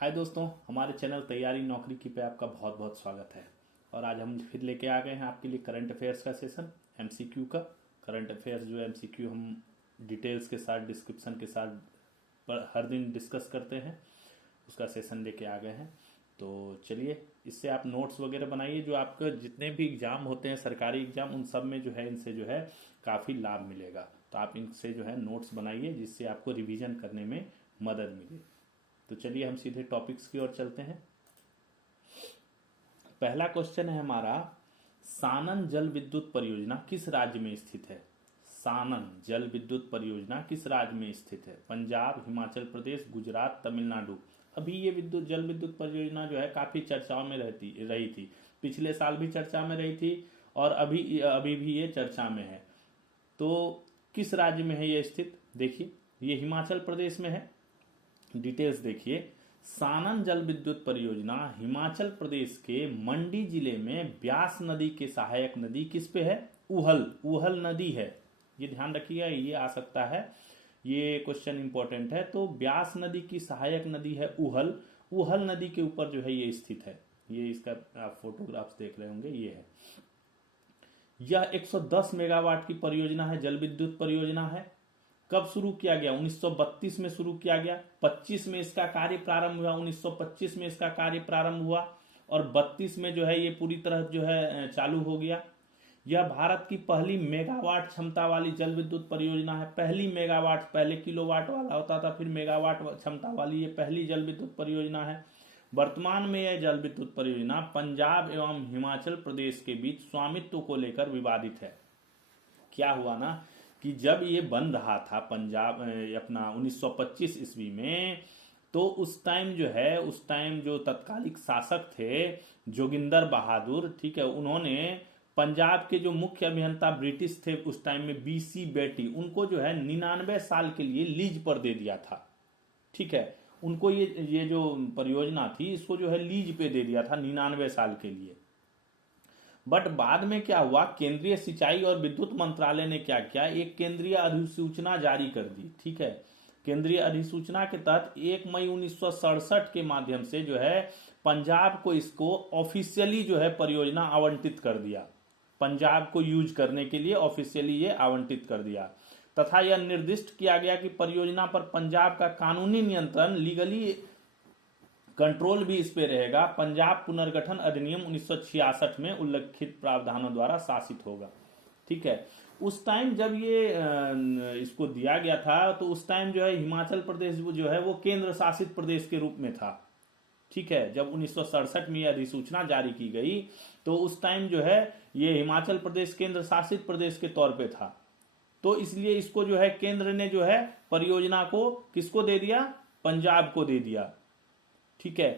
हाय दोस्तों, हमारे चैनल तैयारी नौकरी की पे आपका बहुत बहुत स्वागत है। और आज हम फिर लेके आ गए हैं आपके लिए करंट अफेयर्स का सेशन, एमसीक्यू का। करंट अफेयर्स जो एमसीक्यू हम डिटेल्स के साथ, डिस्क्रिप्शन के साथ हर दिन डिस्कस करते हैं, उसका सेशन लेके आ गए हैं। तो चलिए, इससे आप नोट्स वगैरह बनाइए। जो आपके जितने भी एग्जाम होते हैं, सरकारी एग्जाम, उन सब में जो है इनसे जो है काफ़ी लाभ मिलेगा। तो आप इनसे जो है नोट्स बनाइए, जिससे आपको रिवीजन करने में मदद मिले। तो चलिए हम सीधे टॉपिक्स की ओर चलते हैं। पहला क्वेश्चन है हमारा, सानन जल विद्युत परियोजना किस राज्य में स्थित है? सानन जल विद्युत परियोजना किस राज्य में स्थित है? पंजाब, हिमाचल प्रदेश, गुजरात, तमिलनाडु। अभी ये जल विद्युत परियोजना जो है काफी चर्चाओं में रही थी। पिछले साल भी चर्चा में रही थी और अभी भी ये चर्चा में है। तो किस राज्य में है ये स्थित? देखिए, ये हिमाचल प्रदेश में है। डिटेल्स देखिए, सानन जल विद्युत परियोजना हिमाचल प्रदेश के मंडी जिले में ब्यास नदी के सहायक नदी किस पे है? उहल नदी है। ये ध्यान रखिएगा, ये आ सकता है, ये क्वेश्चन इंपॉर्टेंट है। तो ब्यास नदी की सहायक नदी है उहल नदी के ऊपर जो है ये स्थित है। ये इसका आप फोटोग्राफ्स देख रहे होंगे, ये है। यह 110 मेगावाट की परियोजना है, जल विद्युत परियोजना है। कब शुरू किया गया? 1932 में शुरू किया गया। 25 में इसका कार्य प्रारंभ हुआ, 1925 में इसका कार्य प्रारंभ हुआ और 32 में जो है ये पूरी तरह जो है चालू हो गया। यह भारत की पहली मेगावाट क्षमता वाली जल विद्युत परियोजना है। पहली मेगावाट, पहले किलोवाट वाला होता था, फिर मेगावाट क्षमता वाली ये पहली जल विद्युत परियोजना है। वर्तमान में यह जल विद्युत परियोजना पंजाब एवं हिमाचल प्रदेश के बीच स्वामित्व को लेकर विवादित है। क्या हुआ ना कि जब ये बन रहा था पंजाब अपना 1925 ईस्वी में, तो उस टाइम जो तत्कालिक शासक थे जोगिंदर बहादुर, ठीक है, उन्होंने पंजाब के जो मुख्य अभियंता ब्रिटिश थे उस टाइम में, बीसी बेटी, उनको जो है 99 साल के लिए लीज पर दे दिया था। ठीक है, उनको ये जो परियोजना थी इसको जो है लीज पे दे दिया था 99 साल के लिए। बट बाद में क्या हुआ, केंद्रीय सिंचाई और विद्युत मंत्रालय ने क्या किया, एक केंद्रीय अधिसूचना जारी कर दी। ठीक है, केंद्रीय अधिसूचना के तहत 1 मई 1967 के माध्यम से जो है पंजाब को इसको ऑफिशियली जो है परियोजना आवंटित कर दिया। पंजाब को यूज करने के लिए ऑफिशियली ये आवंटित कर दिया तथा यह निर्दिष्ट किया गया कि परियोजना पर पंजाब का कानूनी नियंत्रण, लीगली कंट्रोल भी इस पे रहेगा। पंजाब पुनर्गठन अधिनियम 1966 में उल्लिखित प्रावधानों द्वारा शासित होगा। ठीक है, उस टाइम जब ये इसको दिया गया था तो उस टाइम जो है हिमाचल प्रदेश जो है वो केंद्र शासित प्रदेश के रूप में था। ठीक है, जब 1967 में यह अधिसूचना जारी की गई तो उस टाइम जो है ये हिमाचल प्रदेश केंद्र शासित प्रदेश के तौर पे था। तो इसलिए इसको जो है केंद्र ने जो है परियोजना को किसको दे दिया? पंजाब को दे दिया। ठीक है,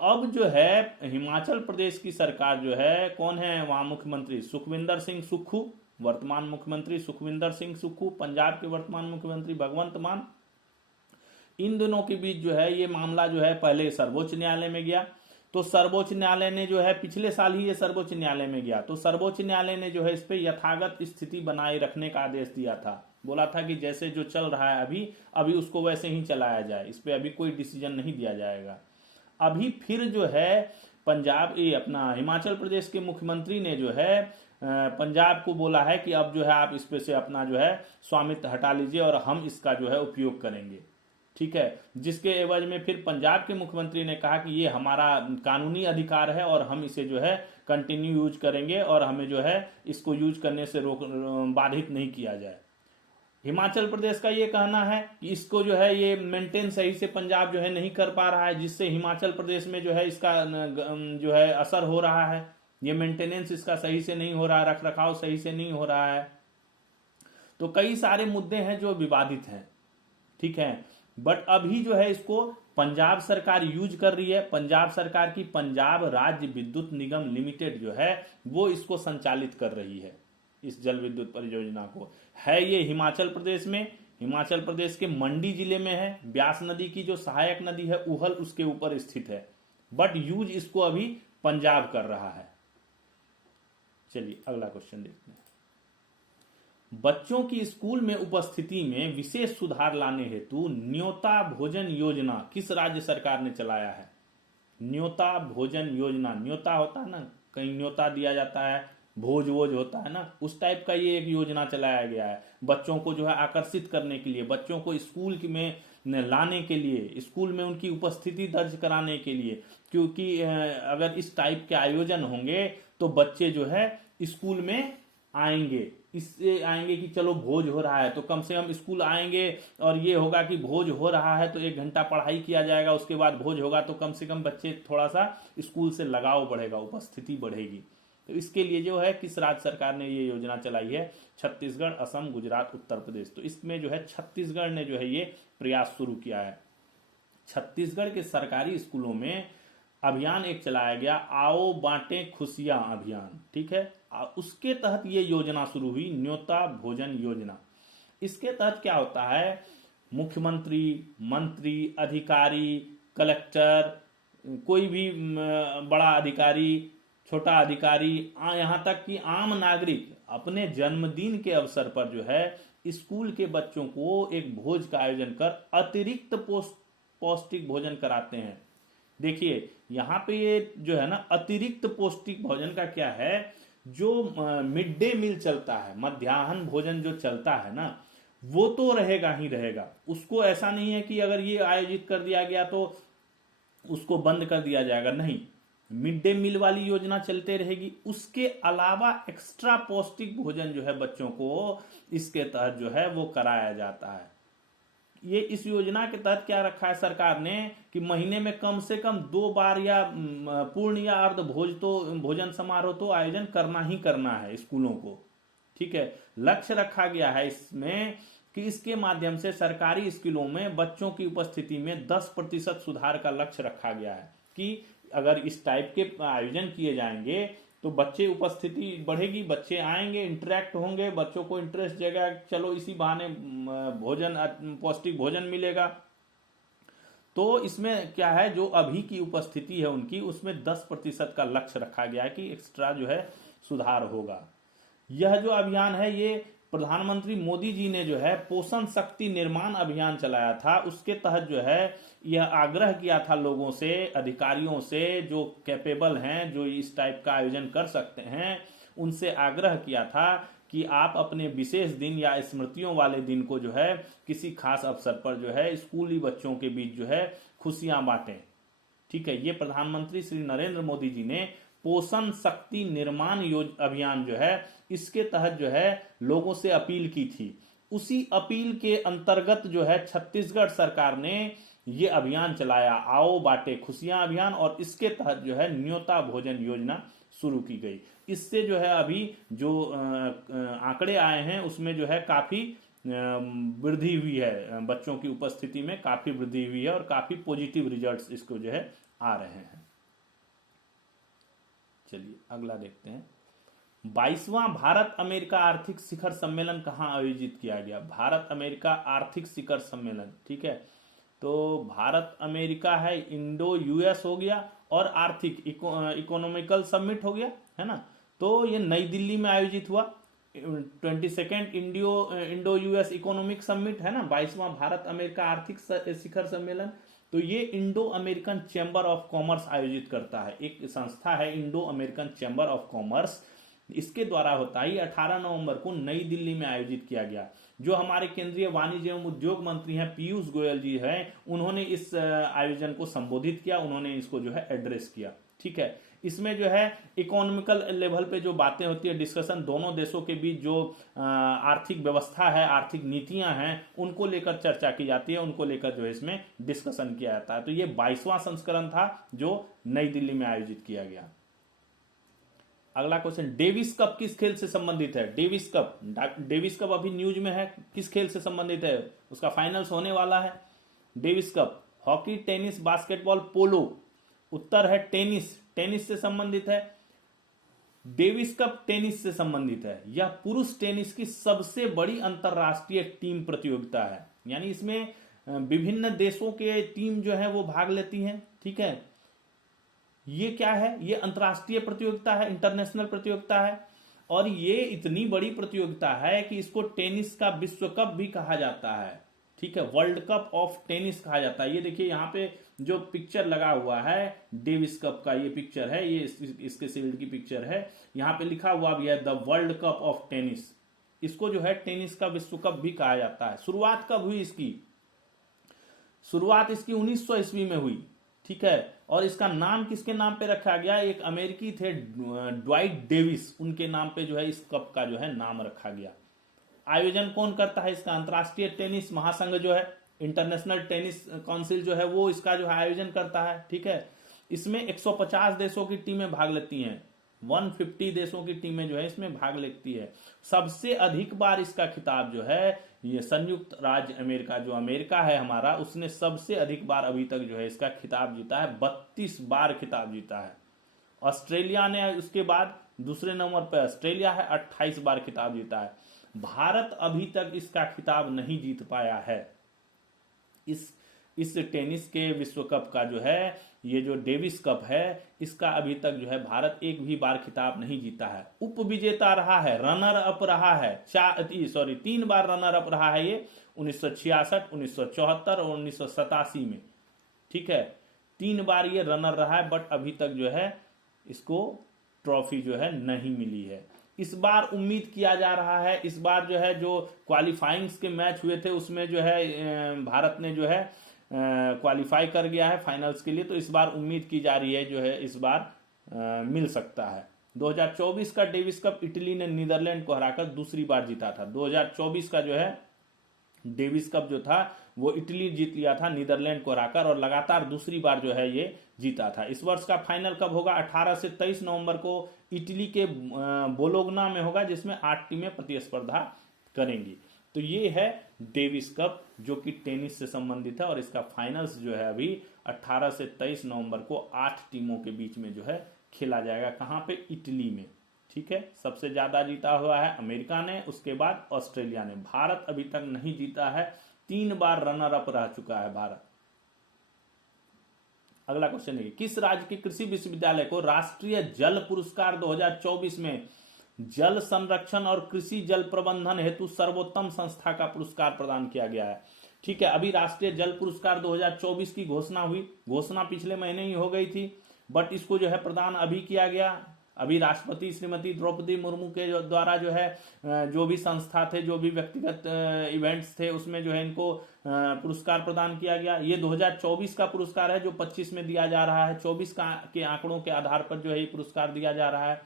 अब जो है हिमाचल प्रदेश की सरकार जो है, कौन है वहां मुख्यमंत्री? सुखविंदर सिंह सुक्खू, वर्तमान मुख्यमंत्री सुखविंदर सिंह सुक्खू। पंजाब के वर्तमान मुख्यमंत्री भगवंत मान। इन दोनों के बीच जो है ये मामला जो है पहले सर्वोच्च न्यायालय में गया। तो सर्वोच्च न्यायालय ने जो है पिछले साल ही ये सर्वोच्च न्यायालय में गया, तो सर्वोच्च न्यायालय ने जो है इस पे यथागत स्थिति बनाए रखने का आदेश दिया था। बोला था कि जैसे जो चल रहा है अभी उसको वैसे ही चलाया जाए, इस पे अभी कोई डिसीजन नहीं दिया जाएगा। अभी फिर जो है पंजाब अपना हिमाचल प्रदेश के मुख्यमंत्री ने जो है पंजाब को बोला है कि अब जो है आप इस पे से अपना जो है स्वामित्व हटा लीजिए और हम इसका जो है उपयोग करेंगे। ठीक है, जिसके एवज में फिर पंजाब के मुख्यमंत्री ने कहा कि ये हमारा कानूनी अधिकार है और हम इसे जो है कंटिन्यू यूज करेंगे और हमें जो है इसको यूज करने से बाधित नहीं किया जाए। हिमाचल प्रदेश का ये कहना है कि इसको जो है ये मेंटेन सही से पंजाब जो है नहीं कर पा रहा है, जिससे हिमाचल प्रदेश में जो है इसका जो है असर हो रहा है। ये मेंटेनेंस इसका सही से नहीं हो रहा है, रख रखाव सही से नहीं हो रहा है। तो कई सारे मुद्दे हैं जो विवादित हैं। ठीक है, बट अभी जो है इसको पंजाब सरकार यूज कर रही है। पंजाब सरकार की पंजाब राज्य विद्युत निगम लिमिटेड जो है वो इसको संचालित कर रही है, इस जल विद्युत परियोजना को। है ये हिमाचल प्रदेश में, हिमाचल प्रदेश के मंडी जिले में है। ब्यास नदी की जो सहायक नदी है उहल, उसके ऊपर स्थित है, बट यूज इसको अभी पंजाब कर रहा है। चलिए अगला क्वेश्चन देखते हैं। बच्चों की स्कूल में उपस्थिति में विशेष सुधार लाने हेतु न्योता भोजन योजना किस राज्य सरकार ने चलाया है? न्योता भोजन योजना, न्योता होता है ना, कहीं न्योता दिया जाता है, भोज वोज होता है ना, उस टाइप का ये एक योजना चलाया गया है बच्चों को जो है आकर्षित करने के लिए, बच्चों को स्कूल में लाने के लिए, स्कूल में उनकी उपस्थिति दर्ज कराने के लिए। क्योंकि अगर इस टाइप के आयोजन होंगे तो बच्चे जो है स्कूल में आएंगे, इससे आएंगे कि चलो भोज हो रहा है तो कम से कम स्कूल आएंगे, और ये होगा कि भोज हो रहा है तो 1 घंटा पढ़ाई किया जाएगा, उसके बाद भोज होगा तो कम से कम बच्चे थोड़ा सा स्कूल से लगाव बढ़ेगा, उपस्थिति बढ़ेगी। तो इसके लिए जो है किस राज्य सरकार ने ये योजना चलाई है? छत्तीसगढ़, असम, गुजरात, उत्तर प्रदेश। तो इसमें जो है छत्तीसगढ़ ने जो है ये प्रयास शुरू किया है। छत्तीसगढ़ के सरकारी स्कूलों में अभियान एक चलाया गया, आओ बांटे खुशियां अभियान, ठीक है। उसके तहत ये योजना शुरू हुई, न्योता भोजन योजना। इसके तहत क्या होता है, मुख्यमंत्री, मंत्री, अधिकारी, कलेक्टर, कोई भी बड़ा अधिकारी, छोटा अधिकारी, यहाँ तक कि आम नागरिक अपने जन्मदिन के अवसर पर जो है स्कूल के बच्चों को एक भोज का आयोजन कर अतिरिक्त पौष्टिक भोजन कराते हैं। देखिए यहाँ पे ये जो है ना अतिरिक्त पौष्टिक भोजन का क्या है, जो मिड डे मील चलता है, मध्याह्न भोजन जो चलता है ना, वो तो रहेगा ही रहेगा। उसको ऐसा नहीं है कि अगर ये आयोजित कर दिया गया तो उसको बंद कर दिया जाएगा, नहीं, मिड डे मील वाली योजना चलते रहेगी। उसके अलावा एक्स्ट्रा पौष्टिक भोजन जो है बच्चों को इसके तहत जो है वो कराया जाता है। ये इस योजना के तहत क्या रखा है सरकार ने कि महीने में कम से कम 2 बार या पूर्ण या अर्ध भोजन समारोह तो आयोजन करना ही करना है स्कूलों को, ठीक है। लक्ष्य रखा गया है इसमें कि इसके माध्यम से सरकारी स्कूलों में बच्चों की उपस्थिति में 10% सुधार का लक्ष्य रखा गया है कि अगर इस टाइप के आयोजन किए जाएंगे तो बच्चे उपस्थिति बढ़ेगी, बच्चे आएंगे, इंटरेक्ट होंगे, बच्चों को इंटरेस्ट जगह, चलो इसी बहाने भोजन, पौष्टिक भोजन मिलेगा। तो इसमें क्या है, जो अभी की उपस्थिति है उनकी, उसमें 10% का लक्ष्य रखा गया है कि एक्स्ट्रा जो है सुधार होगा। यह जो अभियान है ये प्रधानमंत्री मोदी जी ने जो है पोषण शक्ति निर्माण अभियान चलाया था। उसके तहत जो है यह आग्रह किया था लोगों से, अधिकारियों से, जो कैपेबल हैं, जो इस टाइप का आयोजन कर सकते हैं, उनसे आग्रह किया था कि आप अपने विशेष दिन या स्मृतियों वाले दिन को जो है किसी खास अवसर पर जो है स्कूली बच्चों के बीच जो है खुशियां बांटें, ठीक है। ये प्रधानमंत्री श्री नरेंद्र मोदी जी ने पोषण शक्ति निर्माण अभियान जो है इसके तहत जो है लोगों से अपील की थी। उसी अपील के अंतर्गत जो है छत्तीसगढ़ सरकार ने ये अभियान चलाया, आओ बांटे खुशियां अभियान, और इसके तहत जो है न्योता भोजन योजना शुरू की गई। इससे जो है अभी जो आंकड़े आए हैं उसमें जो है काफी वृद्धि हुई है, बच्चों की उपस्थिति में काफी वृद्धि हुई है और काफी पॉजिटिव रिजल्ट्स इसको जो है आ रहे हैं। चलिए अगला देखते हैं। 22वां भारत अमेरिका आर्थिक शिखर सम्मेलन कहाँ आयोजित किया गया? भारत अमेरिका आर्थिक शिखर सम्मेलन, ठीक है। तो भारत अमेरिका है, इंडो यूएस हो गया, और आर्थिक इकोनॉमिकल समिट हो गया, है ना। तो ये नई दिल्ली में आयोजित हुआ, 22nd Indo US economic summit है ना, 22वां भारत अमेरिका आर्थिक शिखर सम्मेलन। तो ये Indo American chamber of commerce आयोजित करता है, एक संस्था है Indo American chamber of commerce, इसके द्वारा होता है। 18 नवंबर को नई दिल्ली में आयोजित किया गया। जो हमारे केंद्रीय वाणिज्य एवं उद्योग मंत्री हैं पीयूष गोयल जी हैं, उन्होंने इस आयोजन को संबोधित किया, उन्होंने इसको जो है एड्रेस किया, ठीक है। इसमें जो है इकोनॉमिकल लेवल पे जो बातें होती है, डिस्कशन, दोनों देशों के बीच जो आर्थिक व्यवस्था है, आर्थिक नीतियां हैं, उनको लेकर चर्चा की जाती है, उनको लेकर जो है इसमें डिस्कशन किया जाता है। तो ये 22वां संस्करण था जो नई दिल्ली में आयोजित किया गया। अगला क्वेश्चन, डेविस कप किस खेल से संबंधित है? डेविस कप अभी न्यूज में है, किस खेल से संबंधित है? उसका फाइनल्स होने वाला है। Davis cup hockey, tennis, basketball, polo. उत्तर है टेनिस, टेनिस से संबंधित है। डेविस कप टेनिस से संबंधित है। यह पुरुष टेनिस की सबसे बड़ी अंतरराष्ट्रीय टीम प्रतियोगिता है, यानी इसमें विभिन्न देशों के टीम जो है वो भाग लेती हैं, ठीक है। ये क्या है? ये अंतरराष्ट्रीय प्रतियोगिता है, इंटरनेशनल प्रतियोगिता है। और ये इतनी बड़ी प्रतियोगिता है कि इसको टेनिस का विश्व कप भी कहा जाता है। ठीक है, वर्ल्ड कप ऑफ टेनिस कहा जाता है। ये देखिए यहाँ पे जो पिक्चर लगा हुआ है डेविस कप का, ये पिक्चर है, ये इसके शील्ड की पिक्चर है। यहाँ पे लिखा हुआ भी है the world cup of tennis. इसको जो है टेनिस का विश्व कप भी कहा जाता है। शुरुआत कब हुई इसकी? शुरुआत इसकी 1900 ईस्वी में हुई। ठीक है, और इसका नाम किसके नाम पे रखा गया? एक अमेरिकी थे ड्वाइट डेविस, उनके नाम पे जो है इस कप का जो है नाम रखा गया। आयोजन कौन करता है इसका? अंतर्राष्ट्रीय टेनिस महासंघ जो है, इंटरनेशनल टेनिस काउंसिल जो है, वो इसका जो है आयोजन करता है। ठीक है, इसमें 150 देशों की टीमें भाग लेती हैं। 150 देशों की टीमें जो है इसमें भाग लेती है। सबसे अधिक बार इसका खिताब जो है ये संयुक्त राज्य अमेरिका, जो अमेरिका है हमारा, उसने सबसे अधिक बार अभी तक जो है इसका खिताब जीता है। 32 बार खिताब जीता है। ऑस्ट्रेलिया ने उसके बाद दूसरे नंबर पर ऑस्ट्रेलिया है, 28 बार खिताब जीता है। भारत अभी तक इसका खिताब नहीं जीत पाया है। इस टेनिस के विश्व कप का जो है, ये जो डेविस कप है, इसका अभी तक जो है भारत एक भी बार खिताब नहीं जीता है। उप विजेता रहा है, रनर अप रहा है, 3 बार रनर अप रहा है ये, 1966, 1974 और 1987 में। ठीक है, 3 बार ये रनर रहा है, बट अभी तक जो है इसको ट्रॉफी जो है नहीं मिली है। इस बार उम्मीद किया जा रहा है, इस बार जो है जो क्वालिफाइंग्स के मैच हुए थे उसमें जो है भारत ने जो है क्वालिफाई कर गया है फाइनल्स के लिए। तो इस बार उम्मीद की जा रही है जो है इस बार मिल सकता है। 2024 का डेविस कप इटली ने नीदरलैंड को हराकर दूसरी बार जीता था। 2024 का जो है डेविस कप जो था वो इटली जीत लिया था नीदरलैंड को हराकर, और लगातार दूसरी बार जो है ये जीता था। इस वर्ष का फाइनल कब होगा? 18 से 23 नवंबर को इटली के बोलोग्ना में होगा, जिसमें 8 टीमें प्रतिस्पर्धा करेंगी। तो ये है डेविस कप जो कि टेनिस से संबंधित है, और इसका फाइनल्स जो है अभी 18 से 23 नवंबर को 8 टीमों के बीच में जो है खेला जाएगा। कहाँ पे? इटली में। ठीक है, सबसे ज्यादा जीता हुआ है अमेरिका ने, उसके बाद ऑस्ट्रेलिया ने। भारत अभी तक नहीं जीता है, 3 बार रनर अप रह चुका है भारत। अगला क्वेश्चन है, किस राज्य के कृषि विश्वविद्यालय को राष्ट्रीय जल पुरस्कार 2024 में जल संरक्षण और कृषि जल प्रबंधन हेतु सर्वोत्तम संस्था का पुरस्कार प्रदान किया गया है? ठीक है, अभी राष्ट्रीय जल पुरस्कार 2024 की घोषणा हुई, घोषणा पिछले महीने ही हो गई थी, बट इसको जो है प्रदान अभी किया गया। अभी राष्ट्रपति श्रीमती द्रौपदी मुर्मू के द्वारा जो है जो भी संस्था थे, जो भी व्यक्तिगत इवेंट्स थे, उसमें जो है इनको पुरस्कार प्रदान किया गया। ये 2024 का पुरस्कार है जो 25 में दिया जा रहा है। 24 के आंकड़ों के आधार पर जो है ये पुरस्कार दिया जा रहा है।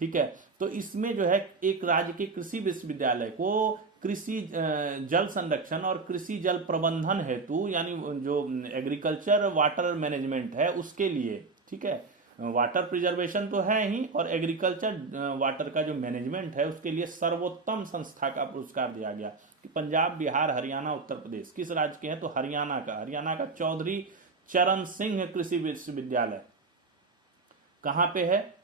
ठीक है, तो इसमें जो है एक राज्य के कृषि विश्वविद्यालय को कृषि जल संरक्षण और कृषि जल प्रबंधन हेतु, यानी जो एग्रीकल्चर वाटर मैनेजमेंट है उसके लिए, ठीक है, वाटर प्रिजर्वेशन तो है ही, और एग्रीकल्चर वाटर का जो मैनेजमेंट है उसके लिए सर्वोत्तम संस्था का पुरस्कार दिया गया। कि पंजाब, बिहार, हरियाणा, उत्तर प्रदेश किस राज्य के हैं? तो हरियाणा का चौधरी चरण सिंह कृषि विश्वविद्यालय कहां पे है?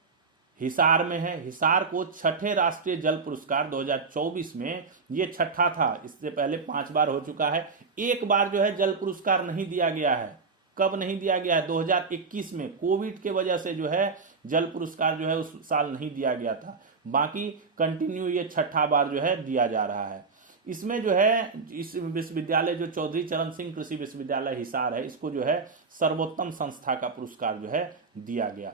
हिसार में है। हिसार को छठे राष्ट्रीय जल पुरस्कार 2024 में, ये छठा था, इससे पहले 5 बार हो चुका है। एक बार जो है जल पुरस्कार नहीं दिया गया है। कब नहीं दिया गया है? 2021 में, कोविड के वजह से जो है जल पुरस्कार जो है उस साल नहीं दिया गया था। बाकी कंटिन्यू ये छठा बार जो है दिया जा रहा है। इसमें जो है इस विश्वविद्यालय जो चौधरी चरण सिंह कृषि विश्वविद्यालय हिसार है, इसको जो है सर्वोत्तम संस्था का पुरस्कार जो है दिया गया।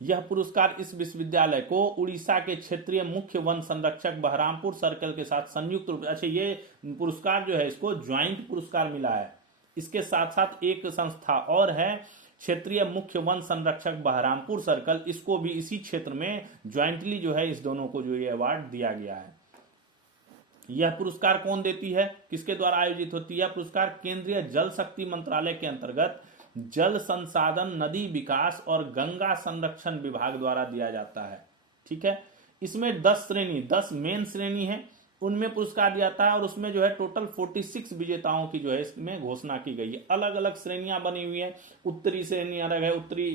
यह पुरस्कार इस विश्वविद्यालय को उड़ीसा के क्षेत्रीय मुख्य वन संरक्षक बहरामपुर सर्कल के साथ संयुक्त रूप, अच्छा ये पुरस्कार जो है इसको ज्वाइंट पुरस्कार मिला है। इसके साथ साथ एक संस्था और है, क्षेत्रीय मुख्य वन संरक्षक बहरामपुर सर्कल, इसको भी इसी क्षेत्र में ज्वाइंटली जो है इस दोनों को जो ये अवार्ड दिया गया है। यह पुरस्कार कौन देती है? किसके द्वारा आयोजित होती है? पुरस्कार केंद्रीय जल शक्ति मंत्रालय के अंतर्गत जल संसाधन, नदी विकास और गंगा संरक्षण विभाग द्वारा दिया जाता है। ठीक है, इसमें 10 मेन श्रेणी है, उनमें पुरस्कार दिया जाता है, और उसमें जो है टोटल 46 विजेताओं की जो है इसमें घोषणा की गई है। अलग अलग श्रेणियां बनी हुई है। उत्तरी श्रेणी अलग है, उत्तरी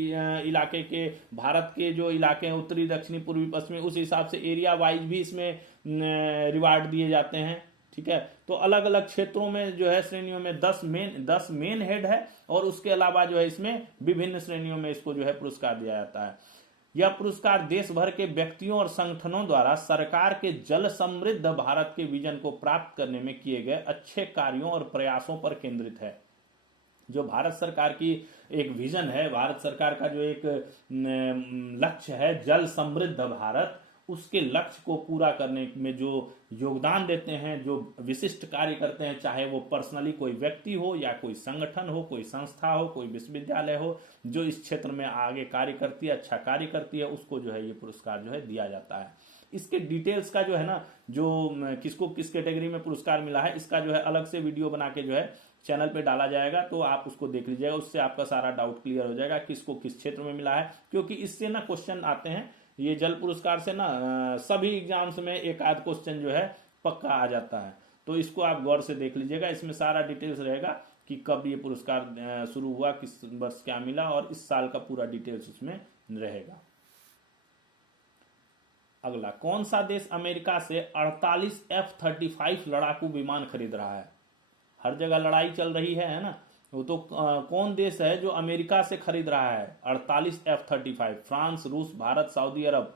इलाके के, भारत के जो इलाके हैं उत्तरी, दक्षिणी, पूर्वी, पश्चिमी, उस हिसाब से एरिया वाइज भी इसमें रिवार्ड दिए जाते हैं। ठीक है, तो अलग अलग क्षेत्रों में जो है श्रेणियों में 10 मेन हेड है, और उसके अलावा जो है इसमें विभिन्न श्रेणियों में इसको जो है पुरस्कार दिया जाता है। यह पुरस्कार देश भर के व्यक्तियों और संगठनों द्वारा सरकार के जल समृद्ध भारत के विजन को प्राप्त करने में किए गए अच्छे कार्यों और प्रयासों पर केंद्रित है। जो भारत सरकार की एक विजन है, भारत सरकार का जो एक लक्ष्य है जल समृद्ध भारत, उसके लक्ष्य को पूरा करने में जो योगदान देते हैं, जो विशिष्ट कार्य करते हैं, चाहे वो पर्सनली कोई व्यक्ति हो या कोई संगठन हो, कोई संस्था हो, कोई विश्वविद्यालय हो, जो इस क्षेत्र में आगे कार्य करती है, अच्छा कार्य करती है, उसको जो है ये पुरस्कार जो है दिया जाता है। इसके डिटेल्स का जो है ना, जो किसको किस कैटेगरी में पुरस्कार मिला है, इसका जो है अलग से वीडियो बना के जो है चैनल पे डाला जाएगा, तो आप उसको देख लीजिएगा। उससे आपका सारा डाउट क्लियर हो जाएगा किसको किस क्षेत्र में मिला है, क्योंकि इससे ना क्वेश्चन आते हैं। ये जल पुरस्कार से ना सभी एग्जाम्स में एक आध क्वेश्चन जो है पक्का आ जाता है, तो इसको आप गौर से देख लीजिएगा। इसमें सारा डिटेल्स रहेगा कि कब ये पुरस्कार शुरू हुआ, किस वर्ष क्या मिला, और इस साल का पूरा डिटेल्स उसमें रहेगा। अगला, कौन सा देश अमेरिका से 48 F-35 लड़ाकू विमान खरीद रहा है? हर जगह लड़ाई चल रही है ना, वो तो कौन देश है जो अमेरिका से खरीद रहा है 48 F-35? फ्रांस, रूस, भारत, सऊदी अरब?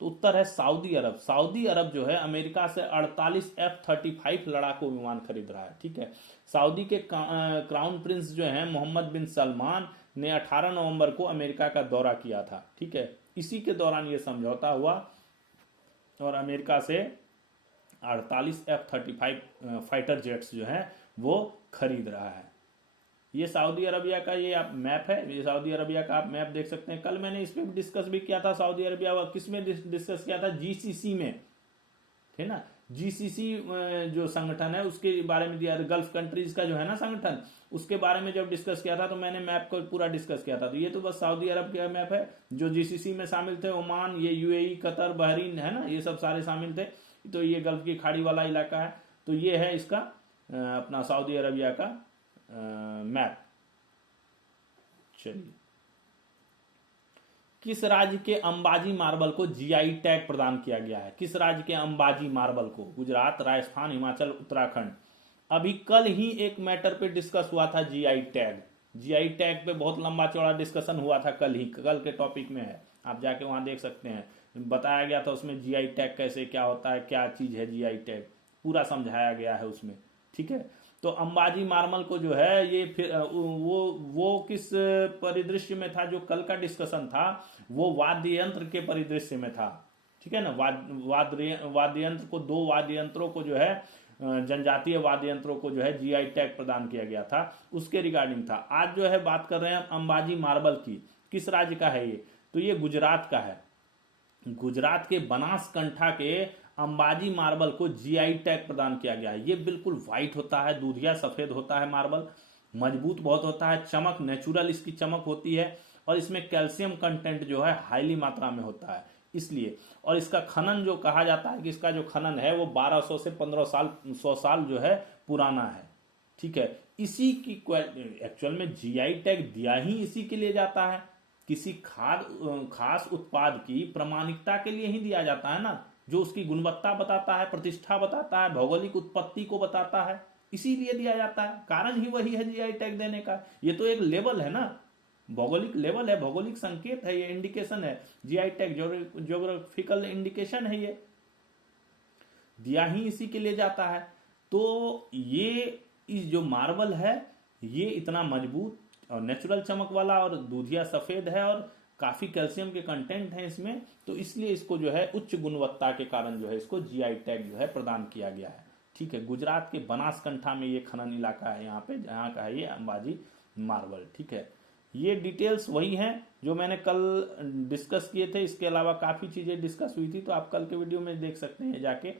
तो उत्तर है सऊदी अरब। सऊदी अरब जो है अमेरिका से 48 F-35 लड़ाकू विमान खरीद रहा है। ठीक है, सऊदी के क्राउन प्रिंस जो है मोहम्मद बिन सलमान ने 18 नवंबर को अमेरिका का दौरा किया था। ठीक है, इसी के दौरान ये समझौता हुआ और अमेरिका से 48 F-35 फाइटर जेट्स जो है वो खरीद रहा है। ये सऊदी अरबिया का ये आप मैप है, ये सऊदी अरबिया का आप मैप देख सकते हैं। कल मैंने इस पर डिस्कस भी किया था। सऊदी अरबिया किस में डिस्कस किया था? जीसीसी में, है ना। जीसीसी जो संगठन है उसके बारे में दिया, गल्फ कंट्रीज का जो है ना संगठन, उसके बारे में जब डिस्कस किया था तो मैंने मैप को पूरा डिस्कस किया था। तो ये तो बस सऊदी अरब का मैप है। जो जीसीसी में शामिल थे ओमान, ये यूएई, कतर, बहरीन, है ना, ये सब सारे शामिल थे। तो ये गल्फ की खाड़ी वाला इलाका है। तो ये है इसका अपना सऊदी अरबिया का मैप। चलिए, किस राज्य के अंबाजी मार्बल को जीआई टैग प्रदान किया गया है? किस राज्य के अंबाजी मार्बल को? गुजरात, राजस्थान, हिमाचल, उत्तराखंड। अभी कल ही एक मैटर पे डिस्कस हुआ था जीआई टैग। जीआई टैग पे बहुत लंबा चौड़ा डिस्कशन हुआ था कल ही, कल के टॉपिक में है, आप जाके वहां देख सकते हैं। बताया गया था उसमें जीआई टैग कैसे, क्या होता है, क्या चीज है जीआई टैग, पूरा समझाया गया है उसमें। ठीक है, तो अंबाजी मार्बल को जो है ये फिर वो किस परिदृश्य में था? जो कल का डिस्कशन था वो वाद्य यंत्र के परिदृश्य में था। ठीक है ना, वाद्य यंत्र को, दो वाद्य यंत्रों को जो है, जनजातीय वाद्य यंत्रों को जो है जीआई टैग प्रदान किया गया था, उसके रिगार्डिंग था। आज जो है बात कर रहे हैं अंबाजी मार्बल की। किस राज्य का है ये? तो ये गुजरात का है। गुजरात के बनासकंठा के अंबाजी मार्बल को जीआई टैग प्रदान किया गया है। ये बिल्कुल व्हाइट होता है, दूधिया सफेद होता है मार्बल, मजबूत बहुत होता है, चमक नेचुरल इसकी चमक होती है, और इसमें कैल्शियम कंटेंट जो है हाईली मात्रा में होता है इसलिए। और इसका खनन जो कहा जाता है कि इसका जो खनन है वो 1200 से 15 साल 100 साल जो है पुराना है। ठीक है, इसी की एक्चुअल में जीआई टैग दिया ही इसी के लिए जाता है, किसी खास उत्पाद की प्रमाणिकता के लिए ही दिया जाता है ना, जो उसकी गुणवत्ता बताता है, प्रतिष्ठा बताता है, भौगोलिक उत्पत्ति को बताता है, इसीलिए दिया जाता है। कारण ही वही है जीआई टैग देने का। ये तो एक लेवल है ना, भौगोलिक लेवल है, भौगोलिक संकेत है, ये इंडिकेशन है। जीआई टैग ज्योग्राफिकल इंडिकेशन है, ये दिया ही इसी के लिए जाता है। तो ये इस जो मार्बल है ये इतना मजबूत और नेचुरल चमक वाला और दूधिया सफेद है और काफी कैल्शियम के कंटेंट है इसमें, तो इसलिए इसको जो है उच्च गुणवत्ता के कारण जो है इसको जीआई टैग जो है प्रदान किया गया है। ठीक है, गुजरात के बनासकंठा में ये खनन इलाका है, यहाँ पे जहाँ का है ये अंबाजी मार्बल। ठीक है, ये डिटेल्स वही हैं जो मैंने कल डिस्कस किए थे। इसके अलावा काफी चीजें डिस्कस हुई थी, तो आप कल के वीडियो में देख सकते हैं जाके।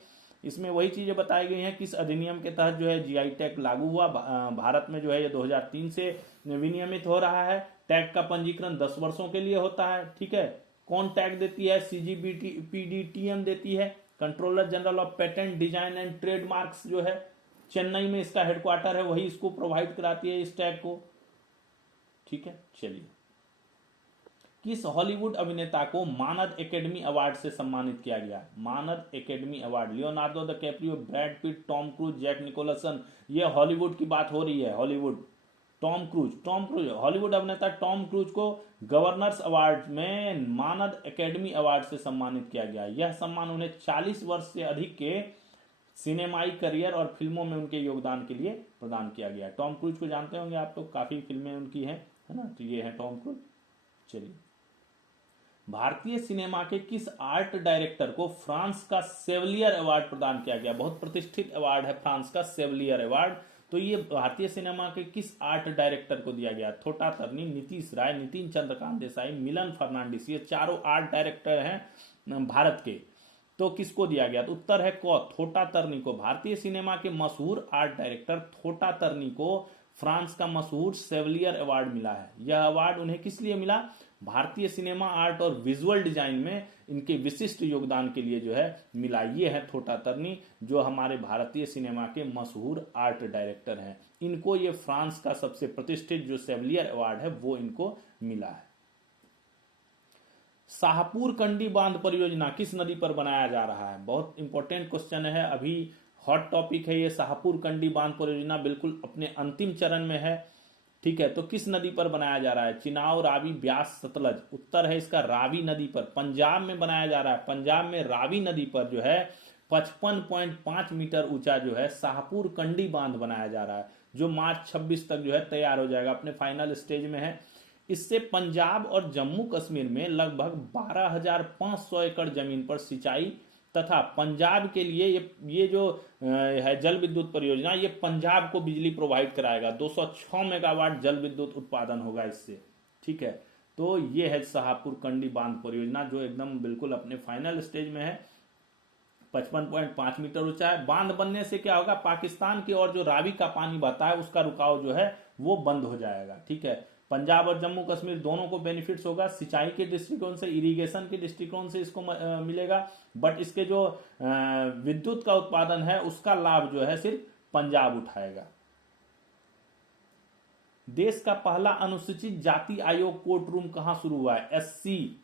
इसमें वही चीजें बताई गई हैं, किस अधिनियम के तहत जो है जीआई टैग लागू हुआ। भारत में जो है ये 2003 से विनियमित हो रहा है। टैग का पंजीकरण 10 वर्षों के लिए होता है। ठीक है, कौन टैग देती है? CGPDTM देती है, controller general of patent, design and trademarks जो है, चेन्नई में इसका हेडक्वार्टर है, वही इसको प्रोवाइड कराती है इस टैग को। ठीक है, चलिए, किस हॉलीवुड अभिनेता को मानद एकेडमी अवार्ड से सम्मानित किया गया? मानद academy award, Leonardo DiCaprio, Brad Pitt, Tom Cruise, Jack Nicholson. ये हॉलीवुड की बात हो रही है, हॉलीवुड। टॉम क्रूज हॉलीवुड अभिनेता टॉम क्रूज को गवर्नर्स अवार्ड में मानद एकेडमी अवार्ड से सम्मानित किया गया। यह सम्मान उन्हें 40 वर्ष से अधिक के सिनेमाई करियर और फिल्मों में उनके योगदान के लिए प्रदान किया गया। टॉम क्रूज को जानते होंगे आप लोग, काफी फिल्में उनकी हैं, है ना। तो ये है टॉम क्रूज। चलिए, भारतीय सिनेमा के किस आर्ट डायरेक्टर को फ्रांस का सेवलियर अवार्ड प्रदान किया गया? बहुत प्रतिष्ठित अवार्ड है फ्रांस का सेवलियर अवार्ड। तो ये भारतीय सिनेमा के किस आर्ट डायरेक्टर को दिया गया? थोटा तरनी, नीतीश राय, नितिन चंद्रकांत देसाई, मिलन फर्नांडिस, ये चारों आर्ट डायरेक्टर हैं भारत के। तो किसको दिया गया? तो उत्तर है क, थोटा तरनी को। भारतीय सिनेमा के मशहूर आर्ट डायरेक्टर थोटा तरनी को फ्रांस का मशहूर सेवलियर अवार्ड मिला है। यह अवार्ड उन्हें किस लिए मिला? भारतीय सिनेमा आर्ट और विजुअल डिजाइन में इनके विशिष्ट योगदान के लिए जो है मिला। ये है थोटा तरनी, जो हमारे भारतीय सिनेमा के मशहूर आर्ट डायरेक्टर हैं। इनको ये फ्रांस का सबसे प्रतिष्ठित जो सेवलियर अवार्ड है वो इनको मिला है। शाहपुर कंडी बांध परियोजना किस नदी पर बनाया जा रहा है? बहुत इंपॉर्टेंट क्वेश्चन है, अभी हॉट टॉपिक है ये। शाहपुर कंडी बांध परियोजना बिल्कुल अपने अंतिम चरण में है, ठीक है। तो किस नदी पर बनाया जा रहा है? चिनाव, रावी, ब्यास, सतलज। उत्तर है इसका रावी नदी पर, पंजाब में बनाया जा रहा है। पंजाब में रावी नदी पर जो है 55.5 मीटर ऊंचा जो है शाहपुर कंडी बांध बनाया जा रहा है, जो मार्च 26 तक जो है तैयार हो जाएगा, अपने फाइनल स्टेज में है। इससे पंजाब और जम्मू कश्मीर में लगभग 12,500 एकड़ जमीन पर सिंचाई तथा पंजाब के लिए ये जो है जल विद्युत परियोजना, ये पंजाब को बिजली प्रोवाइड कराएगा। 206 मेगावाट जल विद्युत उत्पादन होगा इससे, ठीक है। तो ये है शाहपुर कंडी बांध परियोजना, जो एकदम बिल्कुल अपने फाइनल स्टेज में है। 55.5 मीटर ऊंचा है। बांध बनने से क्या होगा? पाकिस्तान की ओर जो रावी का पानी बहता है उसका रुकाव जो है वो बंद हो जाएगा, ठीक है। पंजाब और जम्मू कश्मीर दोनों को बेनिफिट्स होगा। सिंचाई के दृष्टिकोण से, इरिगेशन के दृष्टिकोण से इसको मिलेगा, बट इसके जो विद्युत का उत्पादन है उसका लाभ जो है सिर्फ पंजाब उठाएगा। देश का पहला अनुसूचित जाति आयोग कोर्ट रूम कहां शुरू हुआ है? एससी,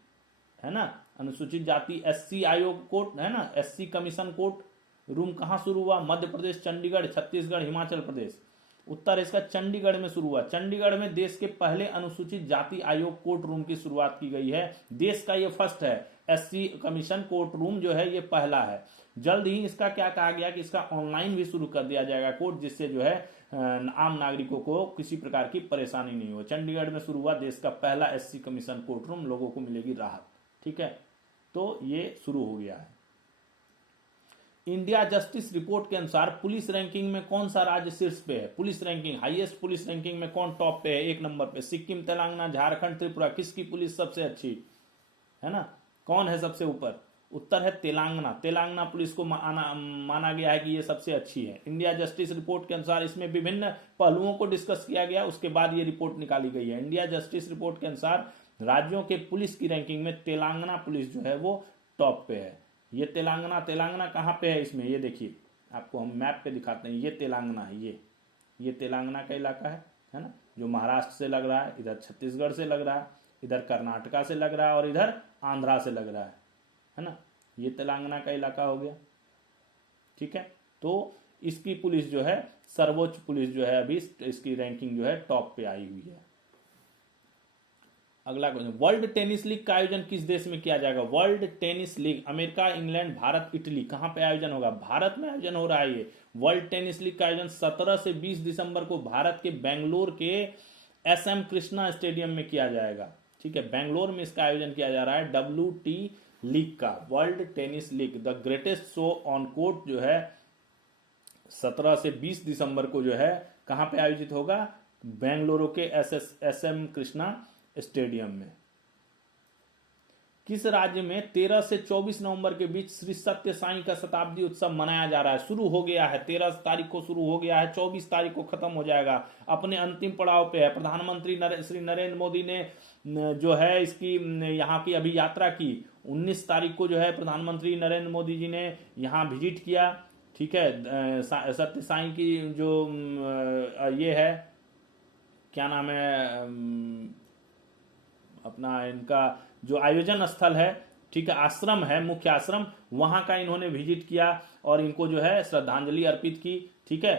है ना, अनुसूचित जाति एससी आयोग कोर्ट, है ना, एससी कमीशन कोर्ट रूम कहां शुरू हुआ? मध्य प्रदेश, चंडीगढ़, छत्तीसगढ़, हिमाचल प्रदेश। उत्तर इसका चंडीगढ़ में शुरू हुआ। चंडीगढ़ में देश के पहले अनुसूचित जाति आयोग कोर्ट रूम की शुरुआत की गई है। देश का ये फर्स्ट है, एससी कमीशन कोर्ट रूम जो है ये पहला है। जल्द ही इसका क्या कहा गया कि इसका ऑनलाइन भी शुरू कर दिया जाएगा कोर्ट, जिससे जो है आम नागरिकों को किसी प्रकार की परेशानी नहीं हो। चंडीगढ़ में शुरू हुआ देश का पहला एससी कमीशन कोर्ट रूम, लोगों को मिलेगी राहत, ठीक है। तो ये शुरू हो गया है। इंडिया जस्टिस रिपोर्ट के अनुसार पुलिस रैंकिंग में कौन सा राज्य शीर्ष पे है? Police ranking, highest police ranking में कौन टॉप पे है? 1 नंबर पे सिक्किम, तेलंगाना, झारखंड, त्रिपुरा। किसकी पुलिस सबसे अच्छी है ना? कौन है सबसे ऊपर? उत्तर है तेलंगाना। तेलंगाना पुलिस को माना गया है कि ये सबसे अच्छी है। इंडिया जस्टिस रिपोर्ट के अनुसार इसमें विभिन्न पहलुओं को डिस्कस किया गया, उसके बाद ये रिपोर्ट निकाली गई है। इंडिया जस्टिस रिपोर्ट के अनुसार राज्यों के पुलिस की रैंकिंग में तेलंगाना पुलिस जो है वो टॉप पे है। ये तेलंगाना कहाँ पे है इसमें? ये देखिए, आपको हम मैप पे दिखाते हैं। ये तेलंगाना है, ये तेलंगाना का इलाका है ना, जो महाराष्ट्र से लग रहा है, इधर छत्तीसगढ़ से लग रहा है, इधर कर्नाटका से लग रहा है और इधर आंध्रा से लग रहा है ना। ये तेलंगाना का इलाका हो गया, ठीक है। तो इसकी पुलिस जो है सर्वोच्च पुलिस जो है अभी इसकी रैंकिंग जो है टॉप पे आई हुई है। अगला क्वेश्चन, वर्ल्ड टेनिस लीग का आयोजन किस देश में किया जाएगा? World tennis league America, England, Bharat, Italy. कहां पे आयोजन होगा? भारत में आयोजन हो रहा है ये वर्ल्ड टेनिस लीग का आयोजन 17 से 20 दिसंबर को भारत के बेंगलोर के एसएम कृष्णा स्टेडियम में किया जाएगा, ठीक है। बेंगलोर में इसका आयोजन किया जा रहा है WT लीग का, world tennis league, the greatest show on court जो है 17 से 20 दिसंबर को जो है कहां पे आयोजित होगा? बेंगलुरु के एसएम कृष्णा स्टेडियम में। किस राज्य में 13 से 24 नवंबर के बीच श्री सत्य साई का शताब्दी उत्सव मनाया जा रहा है? शुरू हो गया है, 13 तारीख को शुरू हो गया है, 24 तारीख को खत्म हो जाएगा, अपने अंतिम पड़ाव पे है। प्रधानमंत्री श्री नरेंद्र मोदी ने जो है इसकी यहाँ की अभी यात्रा की। 19 तारीख को जो है प्रधानमंत्री नरेंद्र मोदी जी ने यहाँ विजिट किया, ठीक है। सत्य साई की जो ये है, क्या नाम है अपना, इनका जो आयोजन स्थल है, ठीक है, आश्रम है, मुख्य आश्रम, वहां का इन्होंने विजिट किया और इनको जो है श्रद्धांजलि अर्पित की, ठीक है।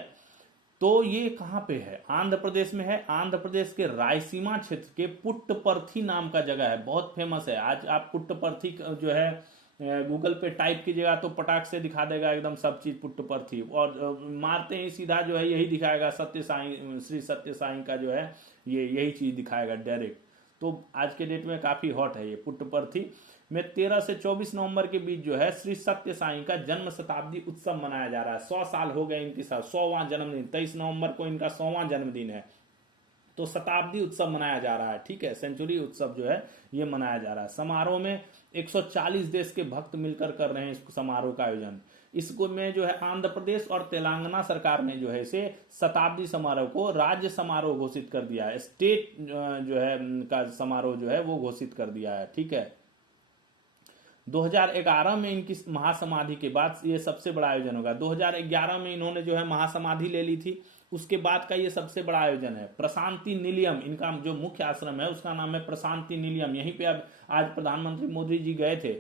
तो ये कहाँ पे है? आंध्र प्रदेश में है। आंध्र प्रदेश के रायसीमा क्षेत्र के पुट्टपर्थी नाम का जगह है, बहुत फेमस है। आज आप पुट्टपर्थी जो है गूगल पे टाइप कीजिएगा तो पटाख से दिखा देगा एकदम सब चीज पुट्टपर्थी, और मारते ही सीधा जो है यही दिखाएगा, सत्य साईं, श्री सत्य साईं का जो है ये यही चीज दिखाएगा डायरेक्ट। तो आज के डेट में काफी हॉट है ये पुट्टपर्थी में। 13 से 24 नवंबर के बीच जो है श्री सत्य साईं का जन्म शताब्दी उत्सव मनाया जा रहा है। 100 साल हो गए इनके साथ, 100वां जन्मदिन। 23 नवंबर को इनका 100वां जन्मदिन है, तो शताब्दी उत्सव मनाया जा रहा है। ठीक है, सेंचुरी उत्सव जो है ये मनाया जा रहा है। समारोह में 140 देश के भक्त मिलकर कर रहे हैं इस समारोह का आयोजन। इसको में जो है आंध्र प्रदेश और तेलंगाना सरकार ने जो है इसे शताब्दी समारोह को राज्य समारोह घोषित कर दिया है। स्टेट जो है का समारोह जो है वो घोषित कर दिया है। ठीक है, 2011 में इनकी महासमाधि के बाद ये सबसे बड़ा आयोजन होगा। 2011 में इन्होंने जो है महासमाधि ले ली थी, उसके बाद का ये सबसे बड़ा आयोजन है। प्रशांति निलयम इनका जो मुख्य आश्रम है उसका नाम है प्रशांति निलयम। यहीं पे अब आज प्रधानमंत्री मोदी जी गए थे।